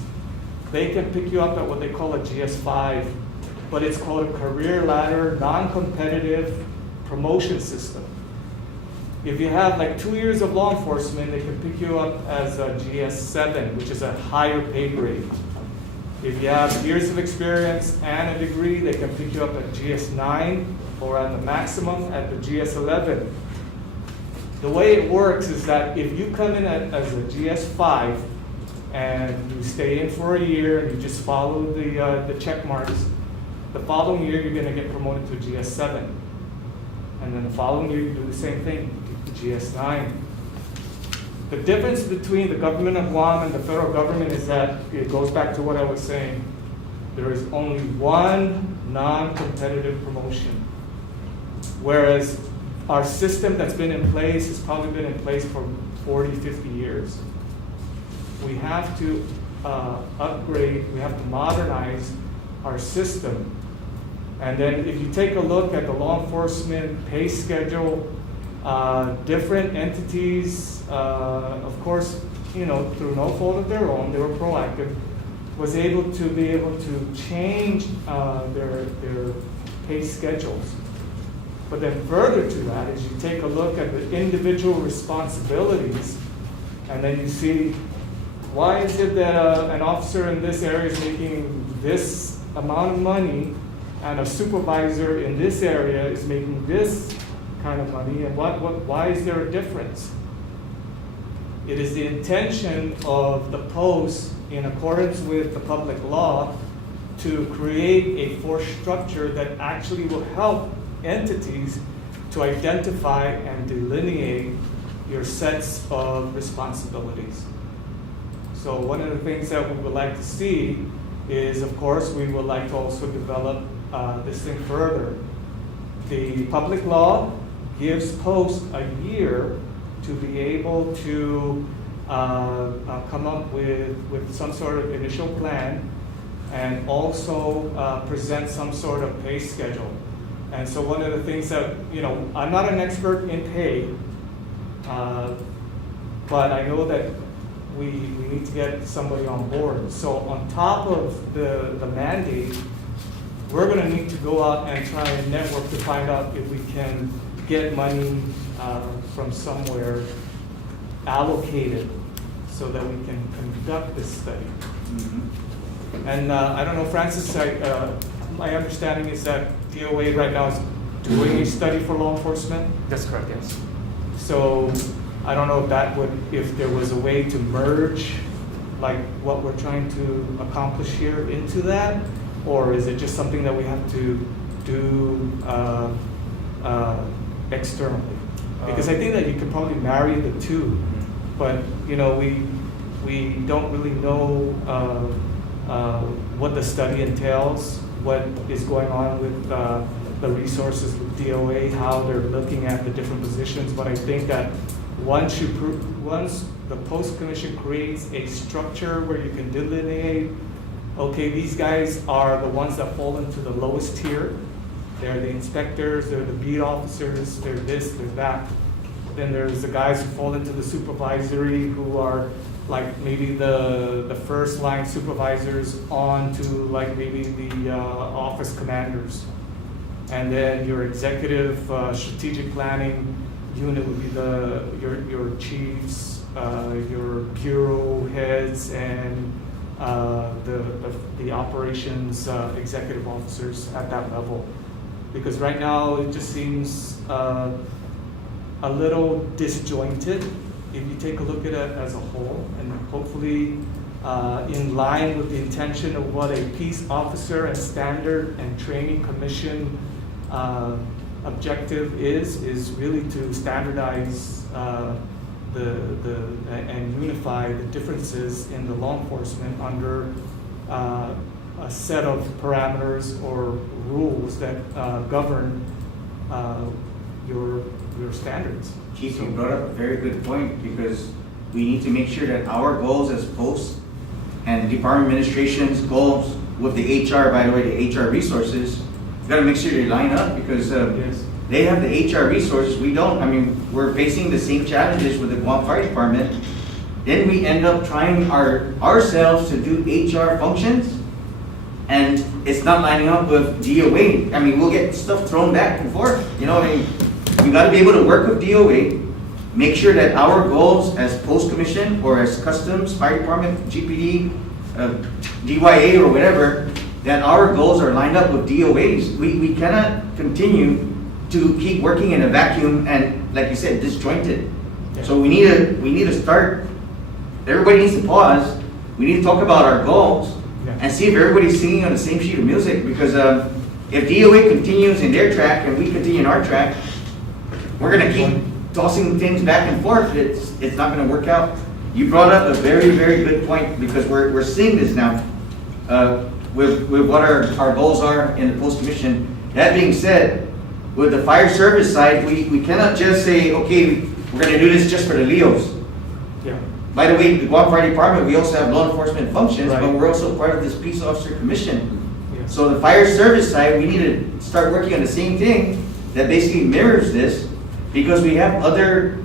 they can pick you up at what they call a GS5, but it's called a career ladder, non-competitive promotion system. If you have like 2 years of law enforcement, they can pick you up as a GS7, which is a higher pay grade. If you have years of experience and a degree, they can pick you up at GS9 or at the maximum at the GS11. The way it works is that if you come in as a GS5 and you stay in for a year and you just follow the check marks, the following year you're going to get promoted to GS7. And then the following year you do the same thing, to GS9. The difference between the government of Guam and the federal government is that it goes back to what I was saying. There is only one non-competitive promotion. Whereas our system that's been in place has probably been in place for 40, 50 years. We have to upgrade, we have to modernize our system. And then if you take a look at the law enforcement pay schedule, different entities, of course, you know, through no fault of their own, they were proactive, was able to change their pay schedules. But then further to that is you take a look at the individual responsibilities, and then you see, why is it that an officer in this area is making this amount of money and a supervisor in this area is making this kind of money, and why is there a difference? It is the intention of the post, in accordance with the public law, to create a force structure that actually will help entities to identify and delineate your sets of responsibilities. So one of the things that we would like to see is, of course, we would like to also develop this thing further. The public law gives posts a year to be able to come up with some sort of initial plan and also present some sort of pay schedule. And so one of the things that, you know, I'm not an expert in pay, but I know that we need to get somebody on board. So on top of the mandate, we're going to need to go out and try and network to find out if we can get money from somewhere allocated so that we can conduct this study. Mm-hmm. And I don't know, Francis, my understanding is that DOA right now is doing a study for law enforcement. That's correct, yes. So I don't know if there was a way to merge like what we're trying to accomplish here into that, or is it just something that we have to do externally? Because I think that you could probably marry the two, but you know, we don't really know what the study entails, what is going on with the resources with DOA, how they're looking at the different positions. But I think that once the Post Commission creates a structure where you can delineate, okay, these guys are the ones that fall into the lowest tier. They're the inspectors, they're the beat officers, they're this, they're that. Then there's the guys who fall into the supervisory, who are like maybe the first line supervisors on to like maybe the office commanders. And then your executive strategic planning unit would be your chiefs, your bureau heads, and the operations executive officers at that level. Because right now, it just seems a little disjointed if you take a look at it as a whole, and hopefully in line with the intention of what a peace officer and standard and training commission objective is really to standardize and unify the differences in the law enforcement under a set of parameters or rules that govern your standards. Chief, you brought up a very good point, because we need to make sure that our goals as posts and department administration's goals with the HR, by the way, the HR resources, you gotta make sure they line up, because Yes. they have the HR resources, we don't. I mean, we're facing the same challenges with the Guam Fire Department. Then we end up trying ourselves to do HR functions, and it's not lining up with DOA. I mean, we'll get stuff thrown back and forth, you know what I mean? We gotta be able to work with DOA, make sure that our goals as post commission or as customs, fire department, GPD, DYA or whatever, that our goals are lined up with DOA's. We cannot continue to keep working in a vacuum and, like you said, disjointed. So we need to start, everybody needs to pause, we need to talk about our goals and see if everybody's singing on the same sheet of music, because if DOA continues in their track and we continue in our track, we're gonna keep tossing things back and forth. It's not gonna work out. You brought up a very, very good point, because we're seeing this now with what our goals are in the post commission. That being said, with the fire service side, we cannot just say, okay, we're gonna do this just for the LEOs. Yeah. By the way, the Guam Fire Department, we also have law enforcement functions, Right. but we're also part of this peace officer commission. Yes. So the fire service side, we need to start working on the same thing that basically mirrors this, because we have other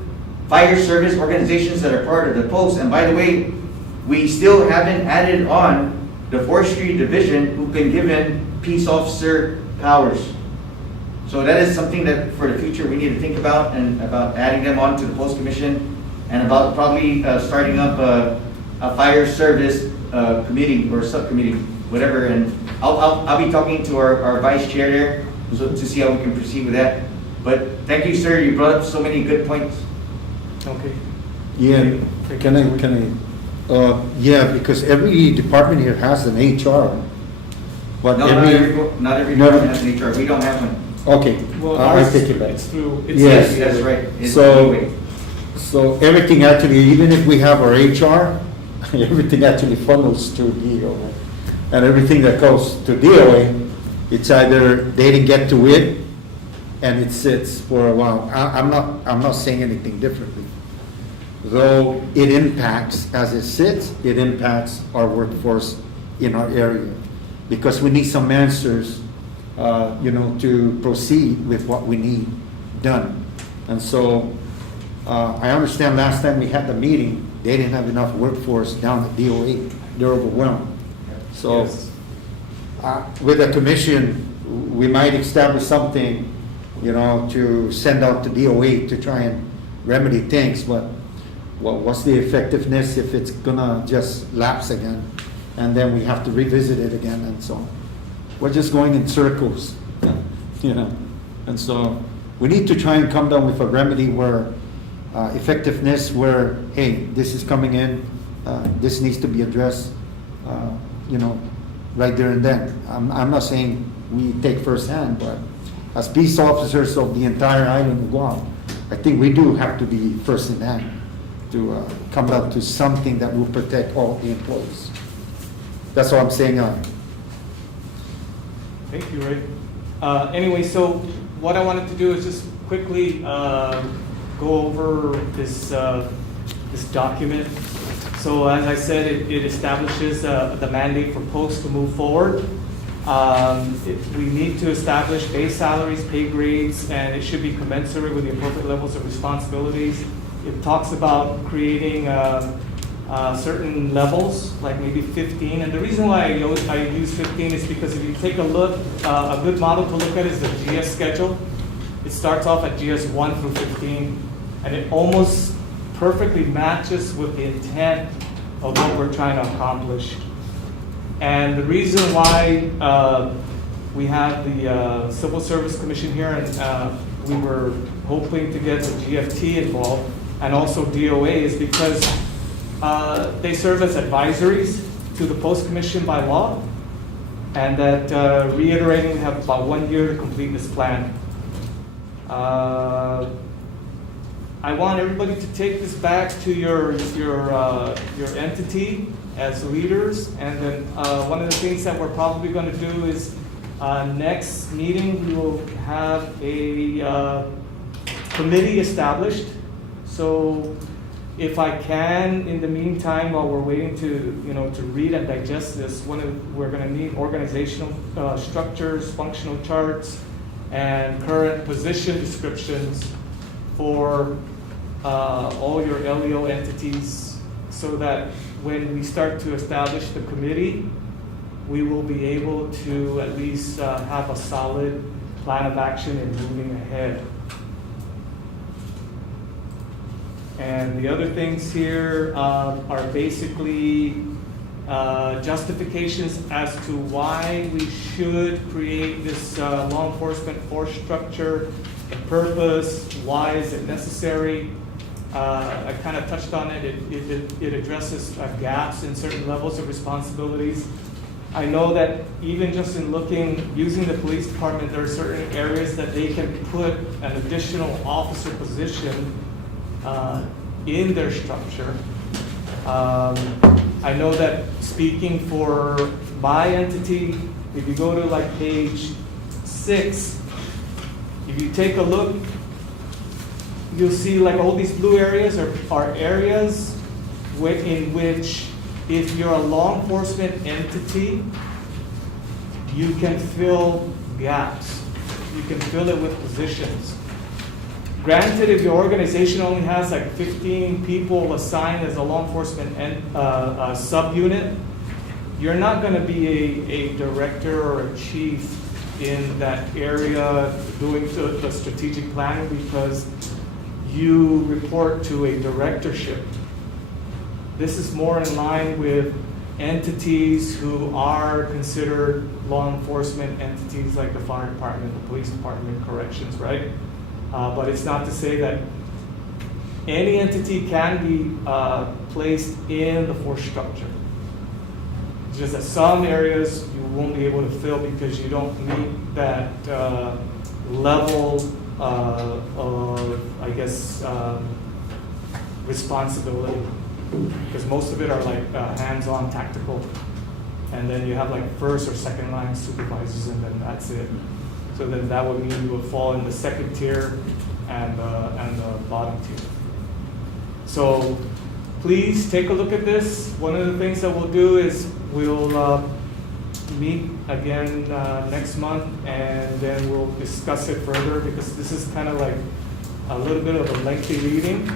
fire service organizations that are part of the post. And by the way, we still haven't added on the forestry division, who've been given peace officer powers. So that is something that for the future we need to think about, and about adding them on to the post commission, and about probably starting up a fire service committee or subcommittee, whatever. And I'll be talking to our vice chair there, so to see how we can proceed with that. But thank you, sir. You brought up so many good points. Okay. Yeah, yeah, because every department here has an HR. But No, not every No. department has an HR. We don't have one. Okay, Well, I ours, take it back. it's through. It's Yes. through That's DOA. right. It's So- anyway. So everything actually, even if we have our HR, everything actually funnels to DOA. And everything that goes to DOA, it's either they didn't get to it and it sits for a while. I'm not saying anything differently. Though it impacts, as it sits, it impacts our workforce in our area. Because we need some answers, to proceed with what we need done. And so, I understand last time we had the meeting, they didn't have enough workforce down at DOA. They're overwhelmed. So, Yes. with the commission, we might establish something, to send out to DOA to try and remedy things, but what's the effectiveness if it's gonna just lapse again? And then we have to revisit it again and so on. We're just going in circles, And so we need to try and come down with a remedy where effectiveness, where, hey, this is coming in, this needs to be addressed, right there and then. I'm not saying we take first hand, but as peace officers of the entire island of Guam, I think we do have to be first in hand to come down to something that will protect all the employees. That's all I'm saying. Thank you, Ray. Anyway, so what I wanted to do is just quickly go over this document. So as I said, it establishes the mandate for posts to move forward. We need to establish base salaries, pay grades, and it should be commensurate with the appropriate levels of responsibilities. It talks about creating certain levels, like maybe 15. And the reason why I use 15 is because if you take a look, a good model to look at is the GS schedule. It starts off at GS 1 through 15, and it almost perfectly matches with the intent of what we're trying to accomplish. And the reason why we have the Civil Service Commission here, and we were hoping to get the GFT involved, and also DOA, is because they serve as advisories to the Post Commission by law, and that reiterating, we have about 1 year to complete this plan. I want everybody to take this back to your entity as leaders, and then one of the things that we're probably going to do is next meeting we will have a committee established. So if I can, in the meantime, while we're waiting to read and digest this, we're going to need organizational structures, functional charts, and current position descriptions for all your LEO entities, so that when we start to establish the committee, we will be able to at least have a solid plan of action in moving ahead. And the other things here are basically justifications as to why we should create this law enforcement force structure, the purpose, why is it necessary. I kind of touched on it. It addresses gaps in certain levels of responsibilities. I know that even just in using the police department, there are certain areas that they can put an additional officer position in their structure. I know that speaking for my entity, if you go to like page 6, if you take a look, you'll see like all these blue areas are areas in which, if you're a law enforcement entity, you can fill gaps. You can fill it with positions. Granted, if your organization only has like 15 people assigned as a law enforcement subunit, you're not going to be a director or a chief in that area doing the strategic planning, because you report to a directorship. This is more in line with entities who are considered law enforcement entities, like the fire department, the police department, corrections, right? But it's not to say that any entity can be placed in the force structure. It's just that some areas you won't be able to fill because you don't meet that level of, I guess, responsibility. Because most of it are like hands-on tactical. And then you have like first or second line supervisors, and then that's it. So then that would mean you would fall in the second tier and the bottom tier. So please take a look at this. One of the things that we'll do is we'll meet again next month, and then we'll discuss it further, because this is kind of like a little bit of a lengthy reading.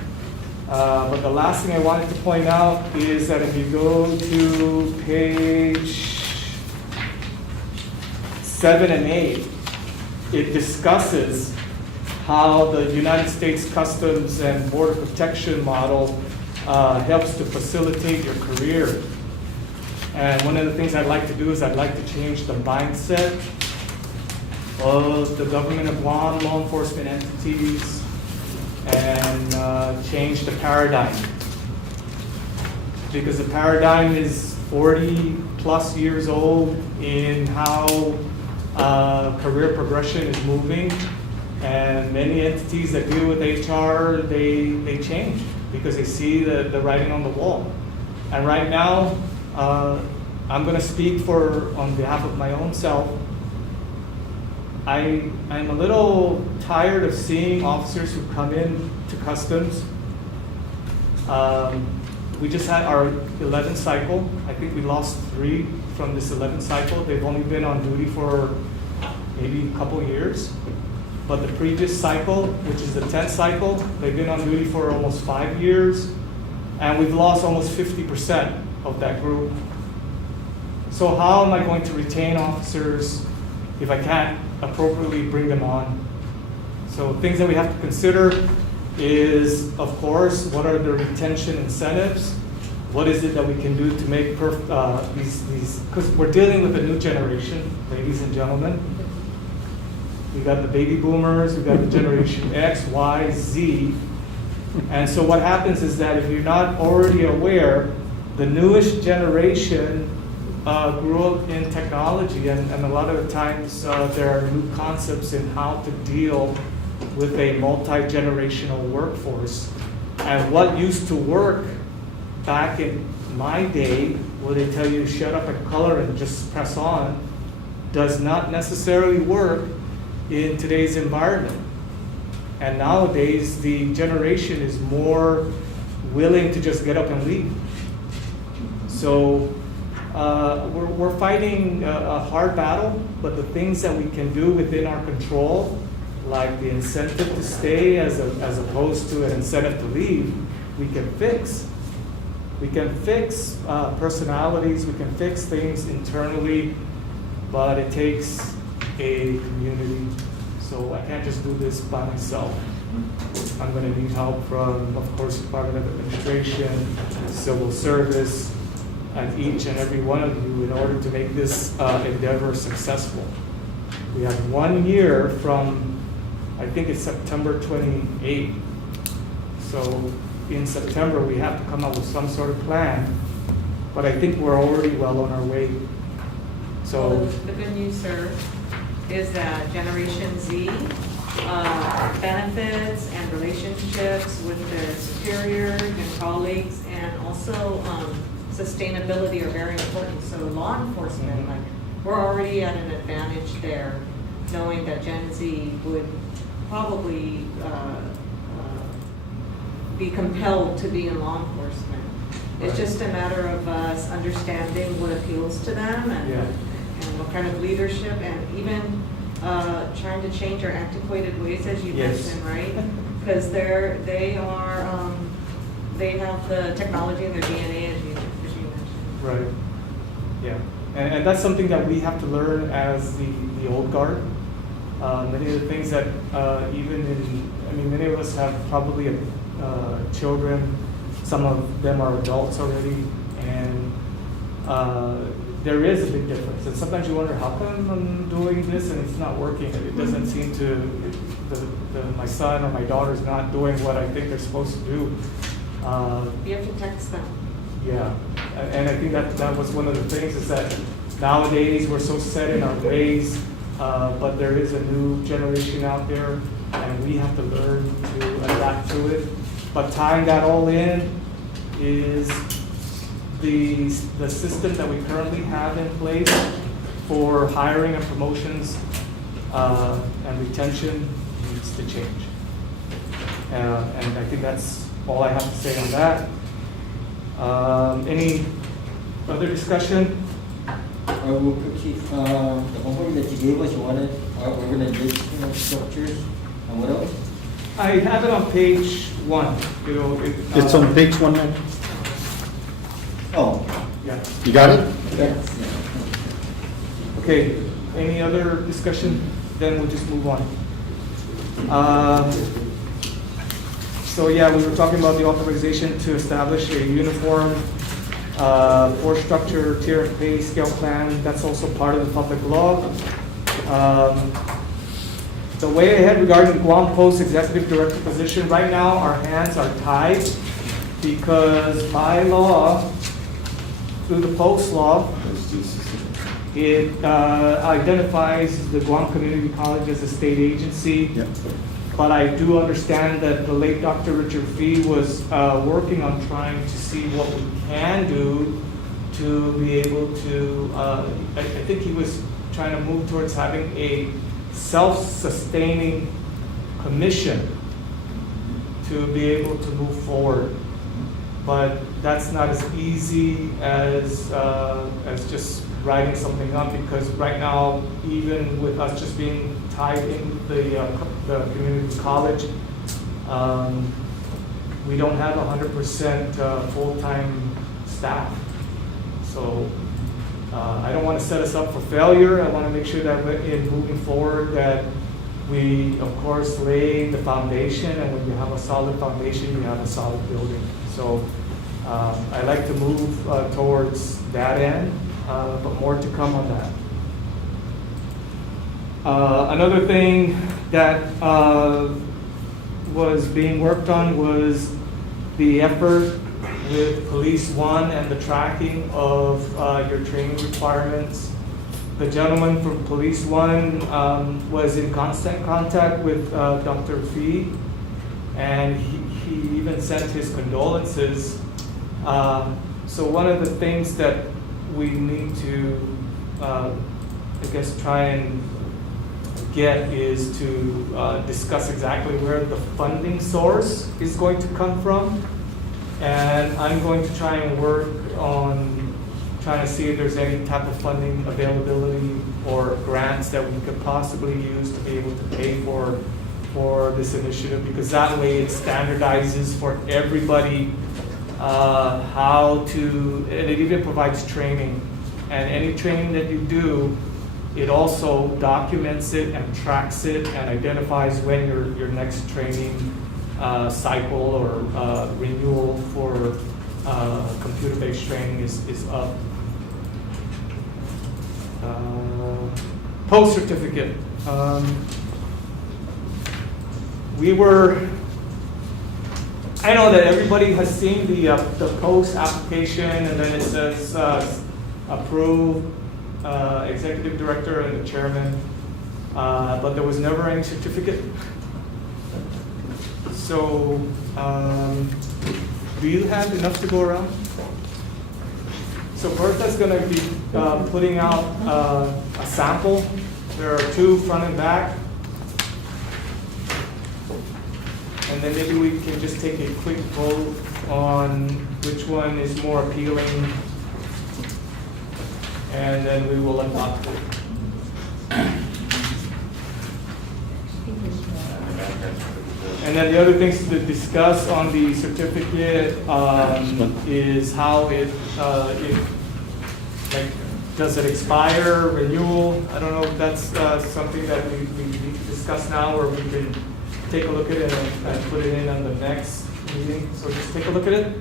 But the last thing I wanted to point out is that if you go to page 7 and 8, it discusses how the United States Customs and Border Protection model helps to facilitate your career. And one of the things I'd like to do is I'd like to change the mindset of the government of Guam, law enforcement entities, and change the paradigm. Because the paradigm is 40 plus years old in how career progression is moving, and many entities that deal with HR, they change because they see the writing on the wall. And right now, I'm going to speak on behalf of my own self. I'm a little tired of seeing officers who come in to customs. We just had our 11th cycle. I think we lost 3 from this 11th cycle. They've only been on duty for maybe a couple years. But the previous cycle, which is the 10th cycle, they've been on duty for almost 5 years. And we've lost almost 50% of that group. So how am I going to retain officers if I can't appropriately bring them on? So things that we have to consider is, of course, what are the retention incentives? What is it that we can do to make these, because we're dealing with a new generation, ladies and gentlemen. We got the baby boomers, we got the generation X, Y, Z. And so what happens is that if you're not already aware, the newest generation grew up in technology, and a lot of the times there are new concepts in how to deal with a multi-generational workforce. And what used to work back in my day, where they tell you shut up and color and just press on, does not necessarily work in today's environment. And nowadays, the generation is more willing to just get up and leave. So we're fighting a hard battle, but the things that we can do within our control, like the incentive to stay as opposed to an incentive to leave, we can fix. We can fix personalities, we can fix things internally, but it takes a community. So I can't just do this by myself. I'm going to need help from, of course, Department of Administration, Civil Service, and each and every one of you in order to make this endeavor successful. We have 1 year from, I think it's September 28th. So in September, we have to come up with some sort of plan, but I think we're already well on our way. Well, So, the good news, sir, is that Generation Z benefits and relationships with their superiors and colleagues, and also sustainability are very important. So law enforcement, like, we're already at an advantage there, knowing that Gen Z would probably be compelled to be in law enforcement. It's Right. just a matter of us understanding what appeals to them and Yeah. and what kind of leadership, and even trying to change our antiquated ways, as you Yes. mentioned, right? Because they have the technology in their DNA, as you mentioned. right, yeah. And that's something that we have to learn as the old guard. Many of the things that many of us have probably children, some of them are adults already, and there is a big difference. And sometimes you wonder, how come I'm doing this and it's not working? It doesn't seem to, my son or my daughter's not doing what I think they're supposed to do. You have to text them. Yeah, and I think that was one of the things, is that nowadays we're so set in our ways, but there is a new generation out there, and we have to learn to adapt to it. But tying that all in is the system that we currently have in place for hiring and promotions and retention needs to change. And I think that's all I have to say on that. Any other discussion? Real quick, Chief, the homework that you gave us, you wanted, we're gonna do, structures, and what else? I have it on page 1. It's on page 1 now. Oh, Yeah. You got it? yes. Okay, any other discussion? Then we'll just move on. So yeah, we were talking about the authorization to establish a uniform force structure, tier and pay scale plan. That's also part of the public law. The way ahead regarding the Guam Post Executive Director position, right now our hands are tied because by law, through the post law, it identifies the Guam Community College as a state agency. Yeah. But I do understand that the late Dr. Richard Fee was working on trying to see what we can do to be able to, I think he was trying to move towards having a self-sustaining commission to be able to move forward. But that's not as easy as just writing something up, because right now, even with us just being tied in the community college, we don't have 100% full-time staff. So I don't want to set us up for failure. I want to make sure that in moving forward that we, of course, lay the foundation, and when you have a solid foundation, you have a solid building. So I like to move towards that end, but more to come on that. Another thing that was being worked on was the effort with Police One and the tracking of your training requirements. The gentleman from Police One was in constant contact with Dr. Fee, and he even sent his condolences. So one of the things that we need to, I guess, try and get is to discuss exactly where the funding source is going to come from. And I'm going to try and work on trying to see if there's any type of funding availability or grants that we could possibly use to be able to pay for this initiative, because that way it standardizes for everybody how to, and it even provides training. And any training that you do, it also documents it and tracks it and identifies when your next training cycle or renewal for computer-based training is up. Post-certificate. I know that everybody has seen the post application, and then it says approved, executive director and the chairman, but there was never any certificate. So, do you have enough to go around? So Bertha's gonna be putting out a sample. There are 2 front and back. And then maybe we can just take a quick vote on which one is more appealing, and then we will adopt it. And then the other things to discuss on the certificate is how it like, does it expire, renewal? I don't know if that's something that we need to discuss now, or we can take a look at it and put it in on the next meeting. So just take a look at it.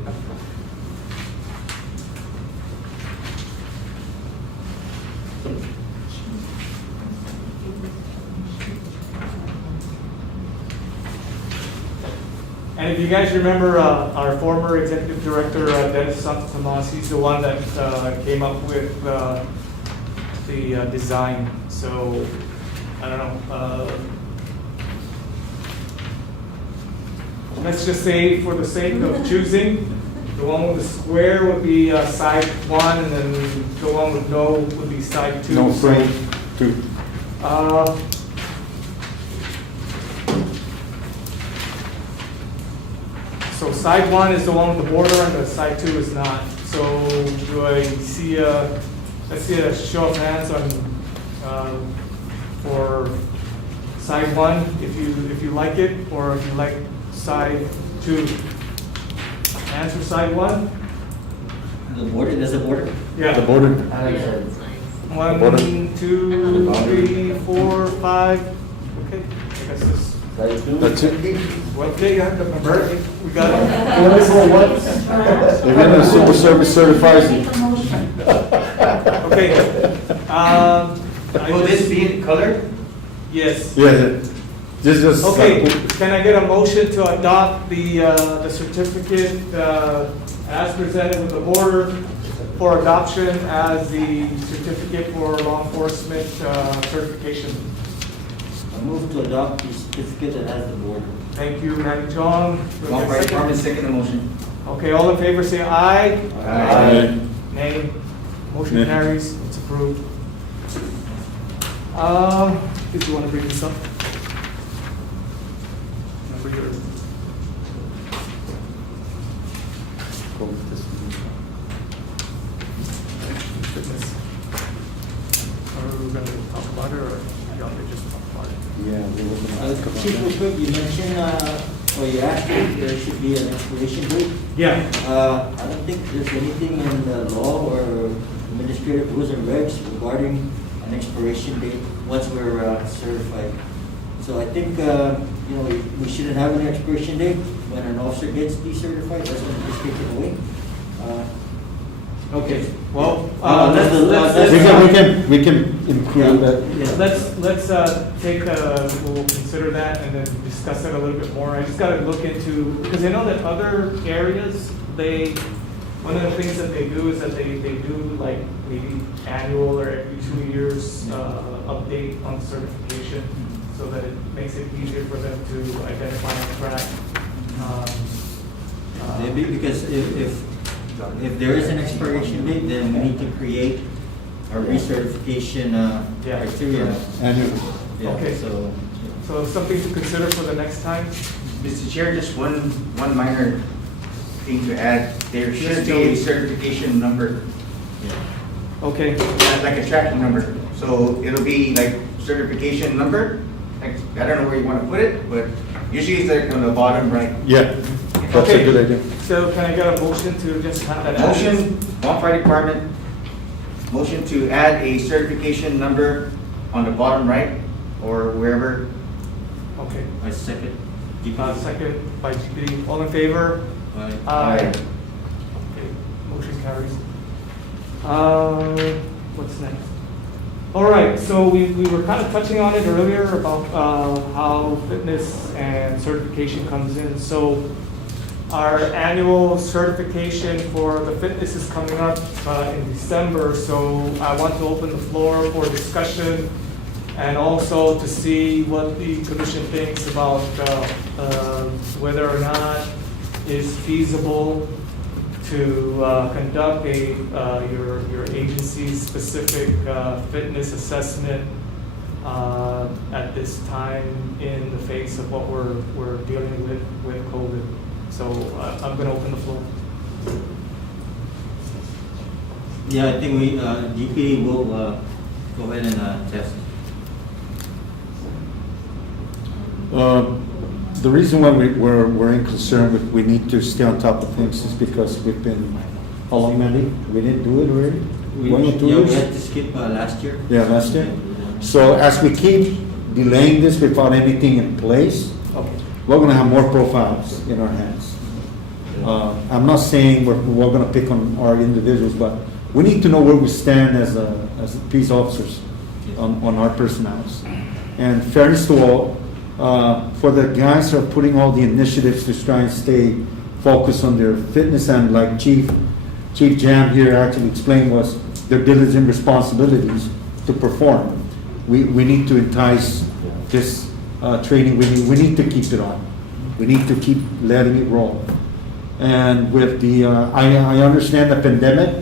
And if you guys remember, our former executive director, Dennis Santos Tomas, he's the one that came up with the design. So, I don't know. Let's just say, for the sake of choosing, the one with the square would be side 1, and then the one with no would be side 2. No frame, 2. So side 1 is the one with the border, and the side 2 is not. So do I see let's see a show of hands on for side 1 if you like it, or if you like side 2. Hands for side 1. The border, there's a border? Yeah. The border. I like that. 1, 2, 3, 4, 5. Okay, I guess this. That's it. Well, okay, you have the Bert, we got it. They're gonna civil service certifies you. Okay. Will this be in color? Yes. Yeah, just. Okay, can I get a motion to adopt the certificate as presented with the border for adoption as the certificate for law enforcement certification? I move to adopt the certificate that has the border. Thank you, Manny Chong. Wrong, right, Department, second the motion. Okay, all in favor say aye. Aye. Nay. Motion Nay. carries, it's approved. Did you want to bring this up? Remember your, Go with this fitness. Are we gonna talk about it, or y'all could just talk about it? one. Yeah, we're looking at it. Chief, real quick, you mentioned, or you asked if there should be an expiration date. Yeah. I don't think there's anything in the law or administrative rules and regs regarding an expiration date once we're certified. So I think, we shouldn't have an expiration date. When an officer gets decertified, that's when we just take it away. Okay, well, We can include that. let's take, we'll consider that and then discuss it a little bit more. I just gotta look into, because I know that other areas, one of the things that they do is that they do like maybe annual or every 2 years, update on certification, so that it makes it easier for them to identify and track. Maybe because if there is an expiration date, then we need to create a recertification Yeah. criteria. Annually. Yeah, Okay. So something to consider for the next time? Mr. Chair, just one minor thing to add. There Yes, should be Joey. a certification number, Okay, like a tracking number. So it'll be like certification number. Like, I don't know where you want to put it, but usually it's like on the bottom right. Yeah, that's a Okay. good idea. so can I get a motion to just have that? added? Motion, one fire department, motion to add a certification number on the bottom right or wherever. Okay, I second. second by GPD, all in favor? Aye. Aye. Okay, motion carries. What's next? All right, so we were kind of touching on it earlier about how fitness and certification comes in. So our annual certification for the fitness is coming up in December. So I want to open the floor for discussion and also to see what the commission thinks about whether or not it's feasible to conduct your agency's specific fitness assessment at this time in the face of what we're dealing with COVID. So I'm going to open the floor. Yeah, I think DPD will go ahead and test. The reason why we're in concern with, we need to stay on top of things is because we've been, how long, Mandy? We didn't do it already? 1 or 2 We years? had to skip last year. Yeah, last year. So as we keep delaying this without anything in place, Okay. we're gonna have more profiles in our hands. I'm not saying we're gonna pick on our individuals, but we need to know where we stand as peace officers on our personnels. And fairness to all, for the guys who are putting all the initiatives to try and stay focused on their fitness, and like Chief Jam here actually explained, was their diligent responsibilities to perform. We need to entice this training. We need to keep it on. We need to keep letting it roll. And with the, I understand the pandemic,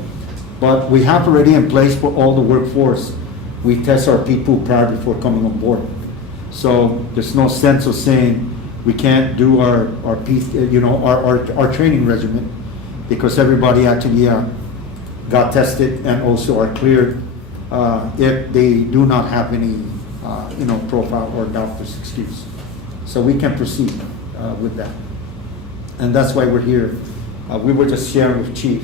but we have already in place for all the workforce. We test our people prior before coming on board. So there's no sense of saying we can't do our training regimen, because everybody actually got tested and also are cleared if they do not have any profile or doctor's excuse. So we can proceed with that. And that's why we're here. We were just sharing with Chief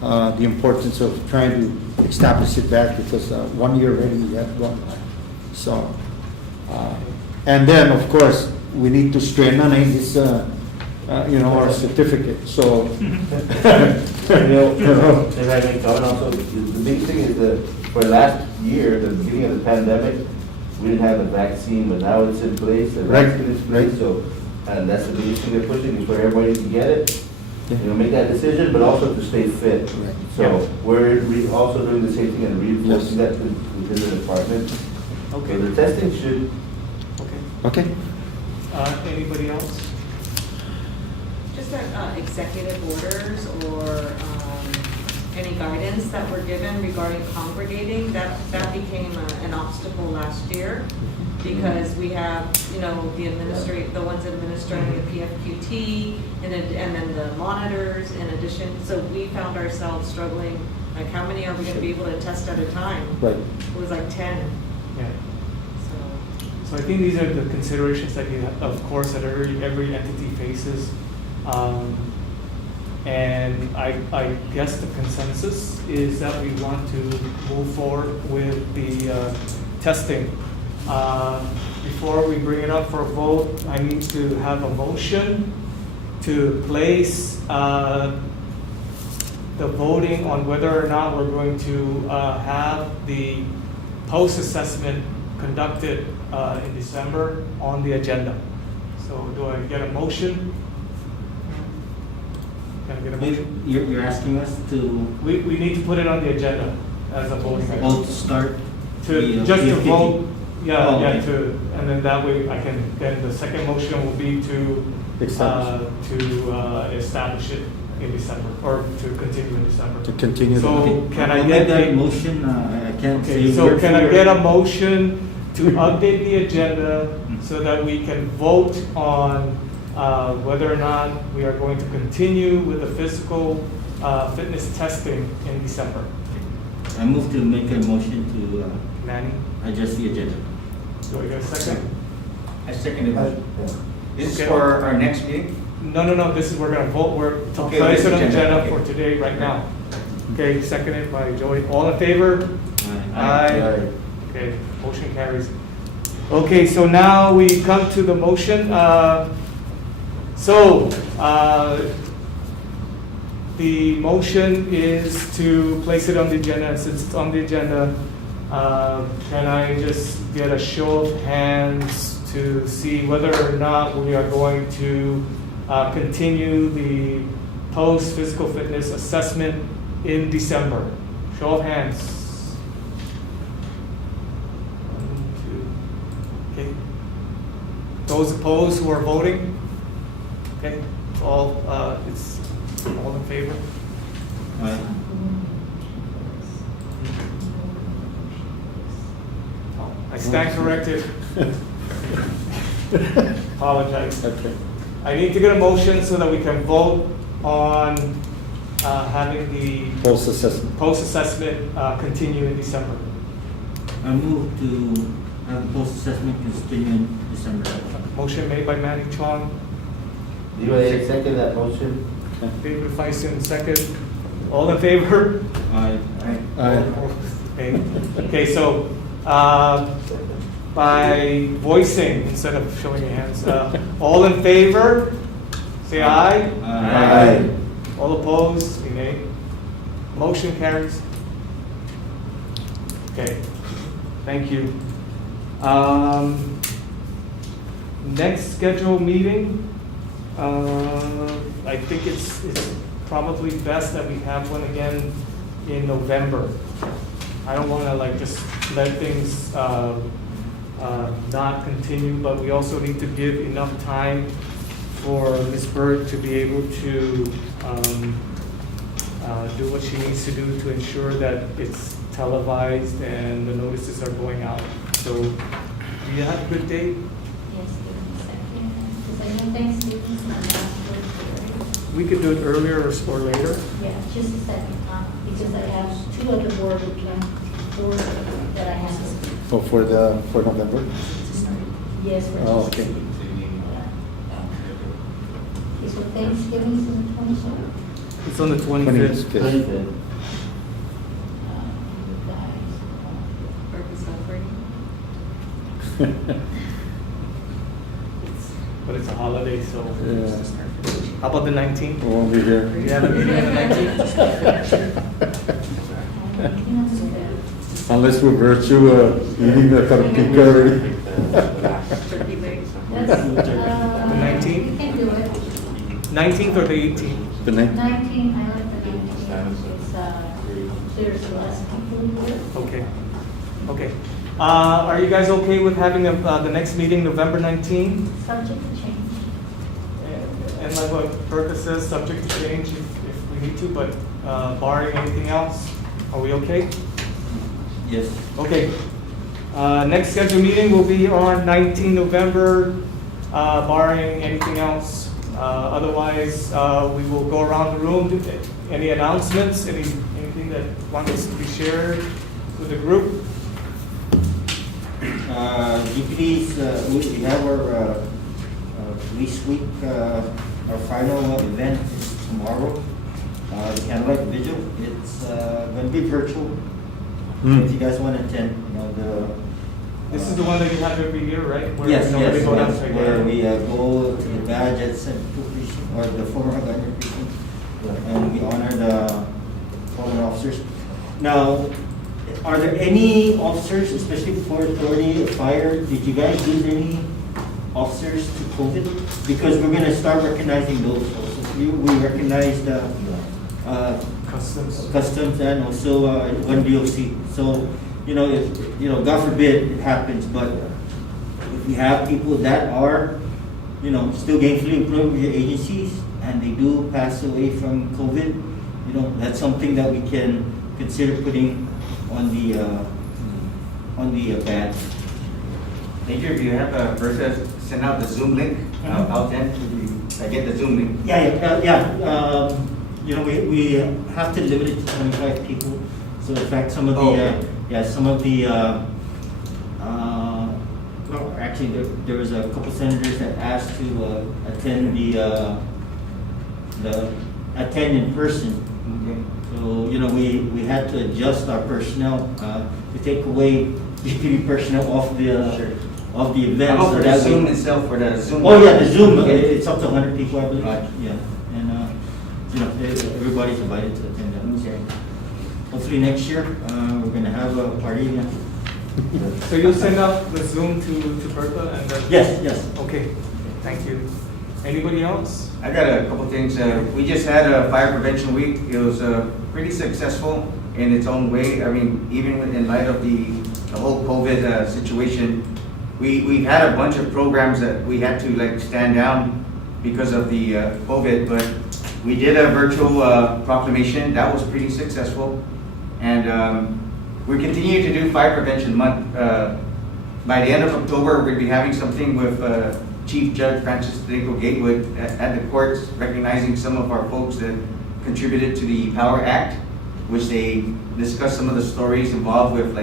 the importance of trying to establish it back, because 1 year already had gone by. So, and then of course we need to strengthen this, our certificate. So, If I may comment also, the big thing is that for last year, the beginning of the pandemic, we didn't have a vaccine, but now it's in place, the Right, vaccine is in place, so, and that's the biggest thing they're pushing, is for everybody to get it, make that decision, but also to stay fit. Right. So, we're also doing the same thing and reinforcing Yes. that within the department. Okay. So the testing should, Okay. okay. Anybody else? Just that executive orders or any guidance that were given regarding congregating, that became an obstacle last year, because we have, the ones administering the PFQT and then the monitors in addition. So we found ourselves struggling, like how many are we going to be able to test at a time? Right. It was like 10. Yeah. So So I think these are the considerations that of course, that every entity faces. And I guess the consensus is that we want to move forward with the testing. before we bring it up for a vote, I need to have a motion to place the voting on whether or not we're going to have the post-assessment conducted in December on the agenda. So do I get a motion? Can I get a motion? You're asking us to We need to put it on the agenda as a voting item. vote to start? To, just to PFPT. vote, yeah, Oh, yeah, okay. to, and then that way I can, then the second motion will be to, establish it in December, or to continue in December. To continue. So the- can I I'll get make that a- motion, I can't say. Okay, so word can for I word. get a motion to update the agenda so that we can vote on whether or not we are going to continue with the physical fitness testing in December? I move to make a motion to Manny, adjust the agenda. do I get a second? I second the motion. This is Okay. for our next meeting? No, this is, we're gonna vote, we're to Okay, place it on the agenda, agenda for okay. today, right now. Okay, seconded by Joey, all in favor? Aye. Okay, motion carries. Okay, so now we come to the motion. The motion is to place it on the agenda, and since it's on the agenda, can I just get a show of hands to see whether or not we are going to continue the post-physical fitness assessment in December? Show of hands. 1, 2, okay. Those opposed who are voting? Okay, it's all in favor? Aye. I stand corrected. Apologize. Okay. I need to get a motion so that we can vote on having the Post-assessment. post-assessment continue in December. I move to have the post-assessment continue in December. Motion made by Manny Chong, Do I second that motion? David Feisen, second. All in favor? Aye. Okay, okay, so, by voicing instead of showing your hands, all in favor, say aye. Aye. All opposed, say nay. Motion carries. Okay, thank you. Next scheduled meeting, I think it's probably best that we have one again in November. I don't wanna like just let things, not continue, but we also need to give enough time for Ms. Bird to be able to, do what she needs to do to ensure that it's televised and the notices are going out. So, do you have a good date? Yes, give me a second, because I know Thanksgiving's my last birthday. We could do it earlier or later. Yeah, just a second, because I have 2 other board that I have. Oh, for November? Yes, for Oh, okay. Okay, so Thanksgiving's on the 27th. It's on the 25th. 25th. You guys, Purpose celebrating. But it's a holiday, so. Yeah. How about the 19th? We won't be here. You have a meeting on the 19th? Unless we're virtue eating the carpinka already. Turkey legs. That's, The 19th? You can do it. 19th or the 18th? The night. 19, I like the 19. There's less people here. Okay, okay. Are you guys okay with having the next meeting November 19th? Subject to change. And like what Bertha says, subject to change if we need to, but barring anything else, are we okay? Yes. Okay. Next scheduled meeting will be on 19 November, barring anything else. Otherwise, we will go around the room. Any announcements, anything that wants to be shared with the group? DPDs, we have our police week, our final event is tomorrow. The candlelight vigil, it's going to be virtual. So if you guys want to attend, This is the one that you have every year, right? Where Yes, nobody yes, go down yes, to where we go to the badge at Central Precinct, or the former Haggadah Precinct, and we honor the fallen officers. Now, are there any officers, especially for authority, fire, did you guys lose any officers to COVID? Because we're gonna start recognizing those also. We recognize the, customs and also, one DOC. So, if, God forbid it happens, but if we have people that are, still gainfully employed with your agencies and they do pass away from COVID, that's something that we can consider putting on the badge. Major, do you have a person send out the Zoom link out then? I get the Zoom link. Yeah. We have to limit it to 25 people. So in fact, some of the, well, actually, there was a couple senators that asked to attend attend in person. Okay. So, we had to adjust our personnel to take away DPD personnel off the event. How about so for that the we- Zoom itself, for the Zoom? Oh, yeah, the Zoom, Okay. it's up to 100 people, I believe. Right. Yeah, and, everybody's invited to attend that. So hopefully next year, we're gonna have a party again. So you'll send out the Zoom to Bertha and then? Yes. Okay, thank you. Anybody else? I got a couple things. We just had a fire prevention week. It was pretty successful in its own way. I mean, even in light of the whole COVID situation, we had a bunch of programs that we had to stand down because of the COVID, but we did a virtual proclamation. That was pretty successful. And we continue to do Fire Prevention Month. By the end of October, we're going to be having something with Chief Judge Francis Diego Gatewood at the courts, recognizing some of our folks that contributed to the Power Act, which they discussed some of the stories involved with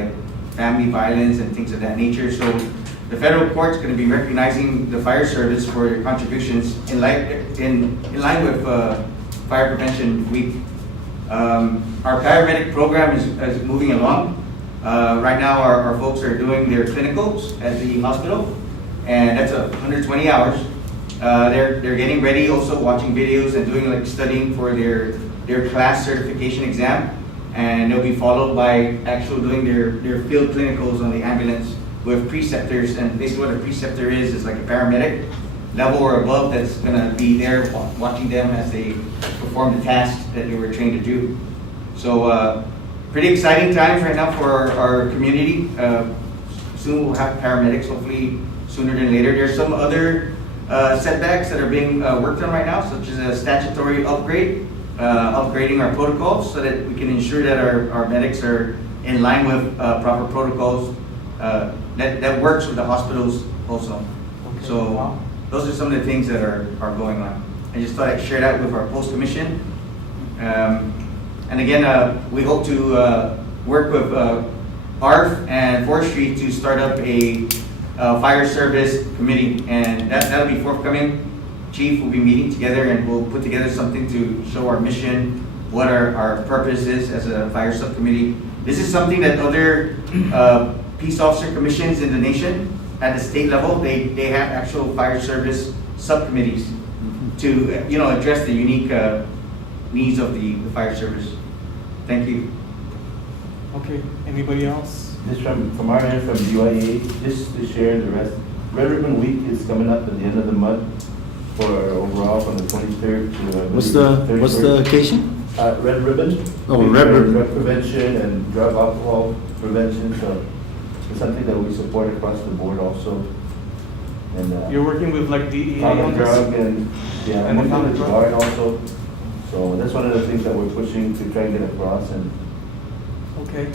family violence and things of that nature. So the federal court's going to be recognizing the fire service for their contributions in line with Fire Prevention Week. Our paramedic program is moving along. Right now, our folks are doing their clinicals at the hospital, and that's 120 hours. They're getting ready, also watching videos and doing studying for their class certification exam, and they'll be followed by actually doing their field clinicals on the ambulance with preceptors. And basically what a preceptor is like a paramedic level or above that's gonna be there watching them as they perform the tasks that they were trained to do. So pretty exciting times right now for our community. Soon we'll have paramedics, hopefully sooner than later. There's some other setbacks that are being worked on right now, such as a statutory upgrade, upgrading our protocols so that we can ensure that our medics are in line with proper protocols that works with the hospitals also. Okay. So Wow. those are some of the things that are going on. I just thought I'd share that with our post commission. And again, we hope to work with ARF and Forestry to start up a fire service committee, and that'll be forthcoming. Chief will be meeting together, and we'll put together something to show our mission, what our purpose is as a fire subcommittee. This is something that other peace officer commissions in the nation at the state level, they have actual fire service subcommittees to address the unique needs of the fire service. Thank you. Okay, anybody else? Just from our end, from UIA, just to share the rest. Red Ribbon Week is coming up at the end of the month for overall from the 23rd to What's the 31st. occasion? Red Ribbon. Oh, Red Ribbon. Drug prevention and drug alcohol prevention, so it's something that we support across the board also. And You're working with DEA on common this? drug and, yeah, And the working common with drug? guard also. So that's one of the things that we're pushing to try and get across. And Okay.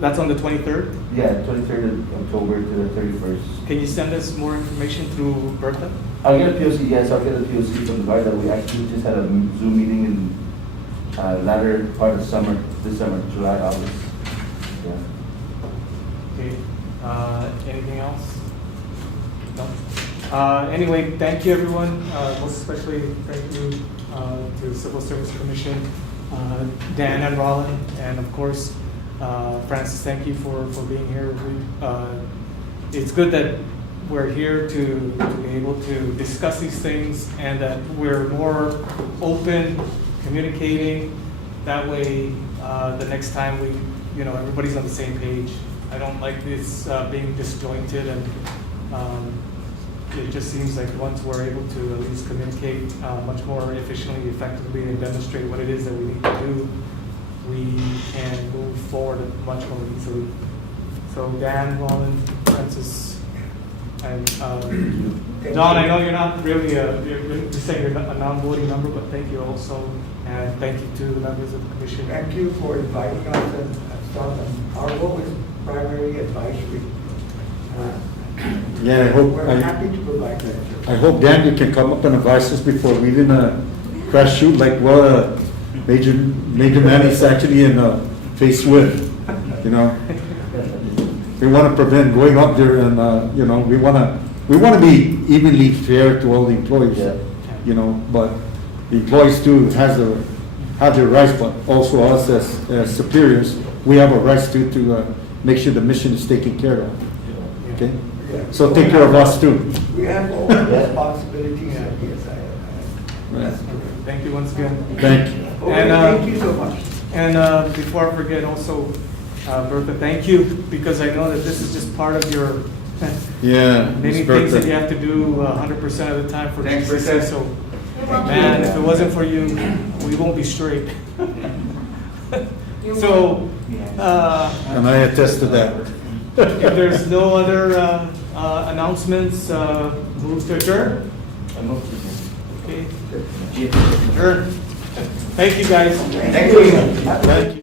That's on the 23rd? yeah, 23rd of October to the 31st. Can you send us more information through Bertha? I'll get a POC, yes, I'll get a POC from the guard that we actually just had a Zoom meeting in latter part of summer, this summer, July, August. Yeah. Okay, anything else? No? Anyway, thank you everyone, most especially thank you to the Civil Service Commission, Dan and Rollin, and of course, Francis, thank you for being here. It's good that we're here to be able to discuss these things and that we're more open, communicating. That way, the next time everybody's on the same page. I don't like this being disjointed, and it just seems like once we're able to at least communicate much more efficiently, effectively, and demonstrate what it is that we need to do, we can move forward much more easily. So Dan, Roland, Francis, and Don, I know you're not really you're saying you're a non-voting member, but thank you also, and thank you to the members of the commission. Thank you for inviting us and stuff, and our role is primarily advisory. Yeah, I hope, We're happy to provide that. I hope, Dan, you can come up and advise us before leaving a crash shoot like what Major Manny's actually faced with, We want to prevent going up there and, we want to be evenly fair to all the employees, but the employees too have their rights, but also us as superiors, we have a rights to make sure the mission is taken care of, okay? Yeah. So take care of us too. We have all the responsibilities, and yes, Right. Thank you once again. Thank you. Okay, thank you so much. And before I forget, also, Bertha, thank you, because I know that this is just part of your Yeah. many Ms. things that Bertha. you have to do 100% of the time for Thanks, DCC. Bertha. So, man, if it wasn't for you, we won't be straight. So, And I attest to that. if there's no other announcements, move to adjourn. Okay. Adjourn. Thank you, guys. Thank you. Thank you.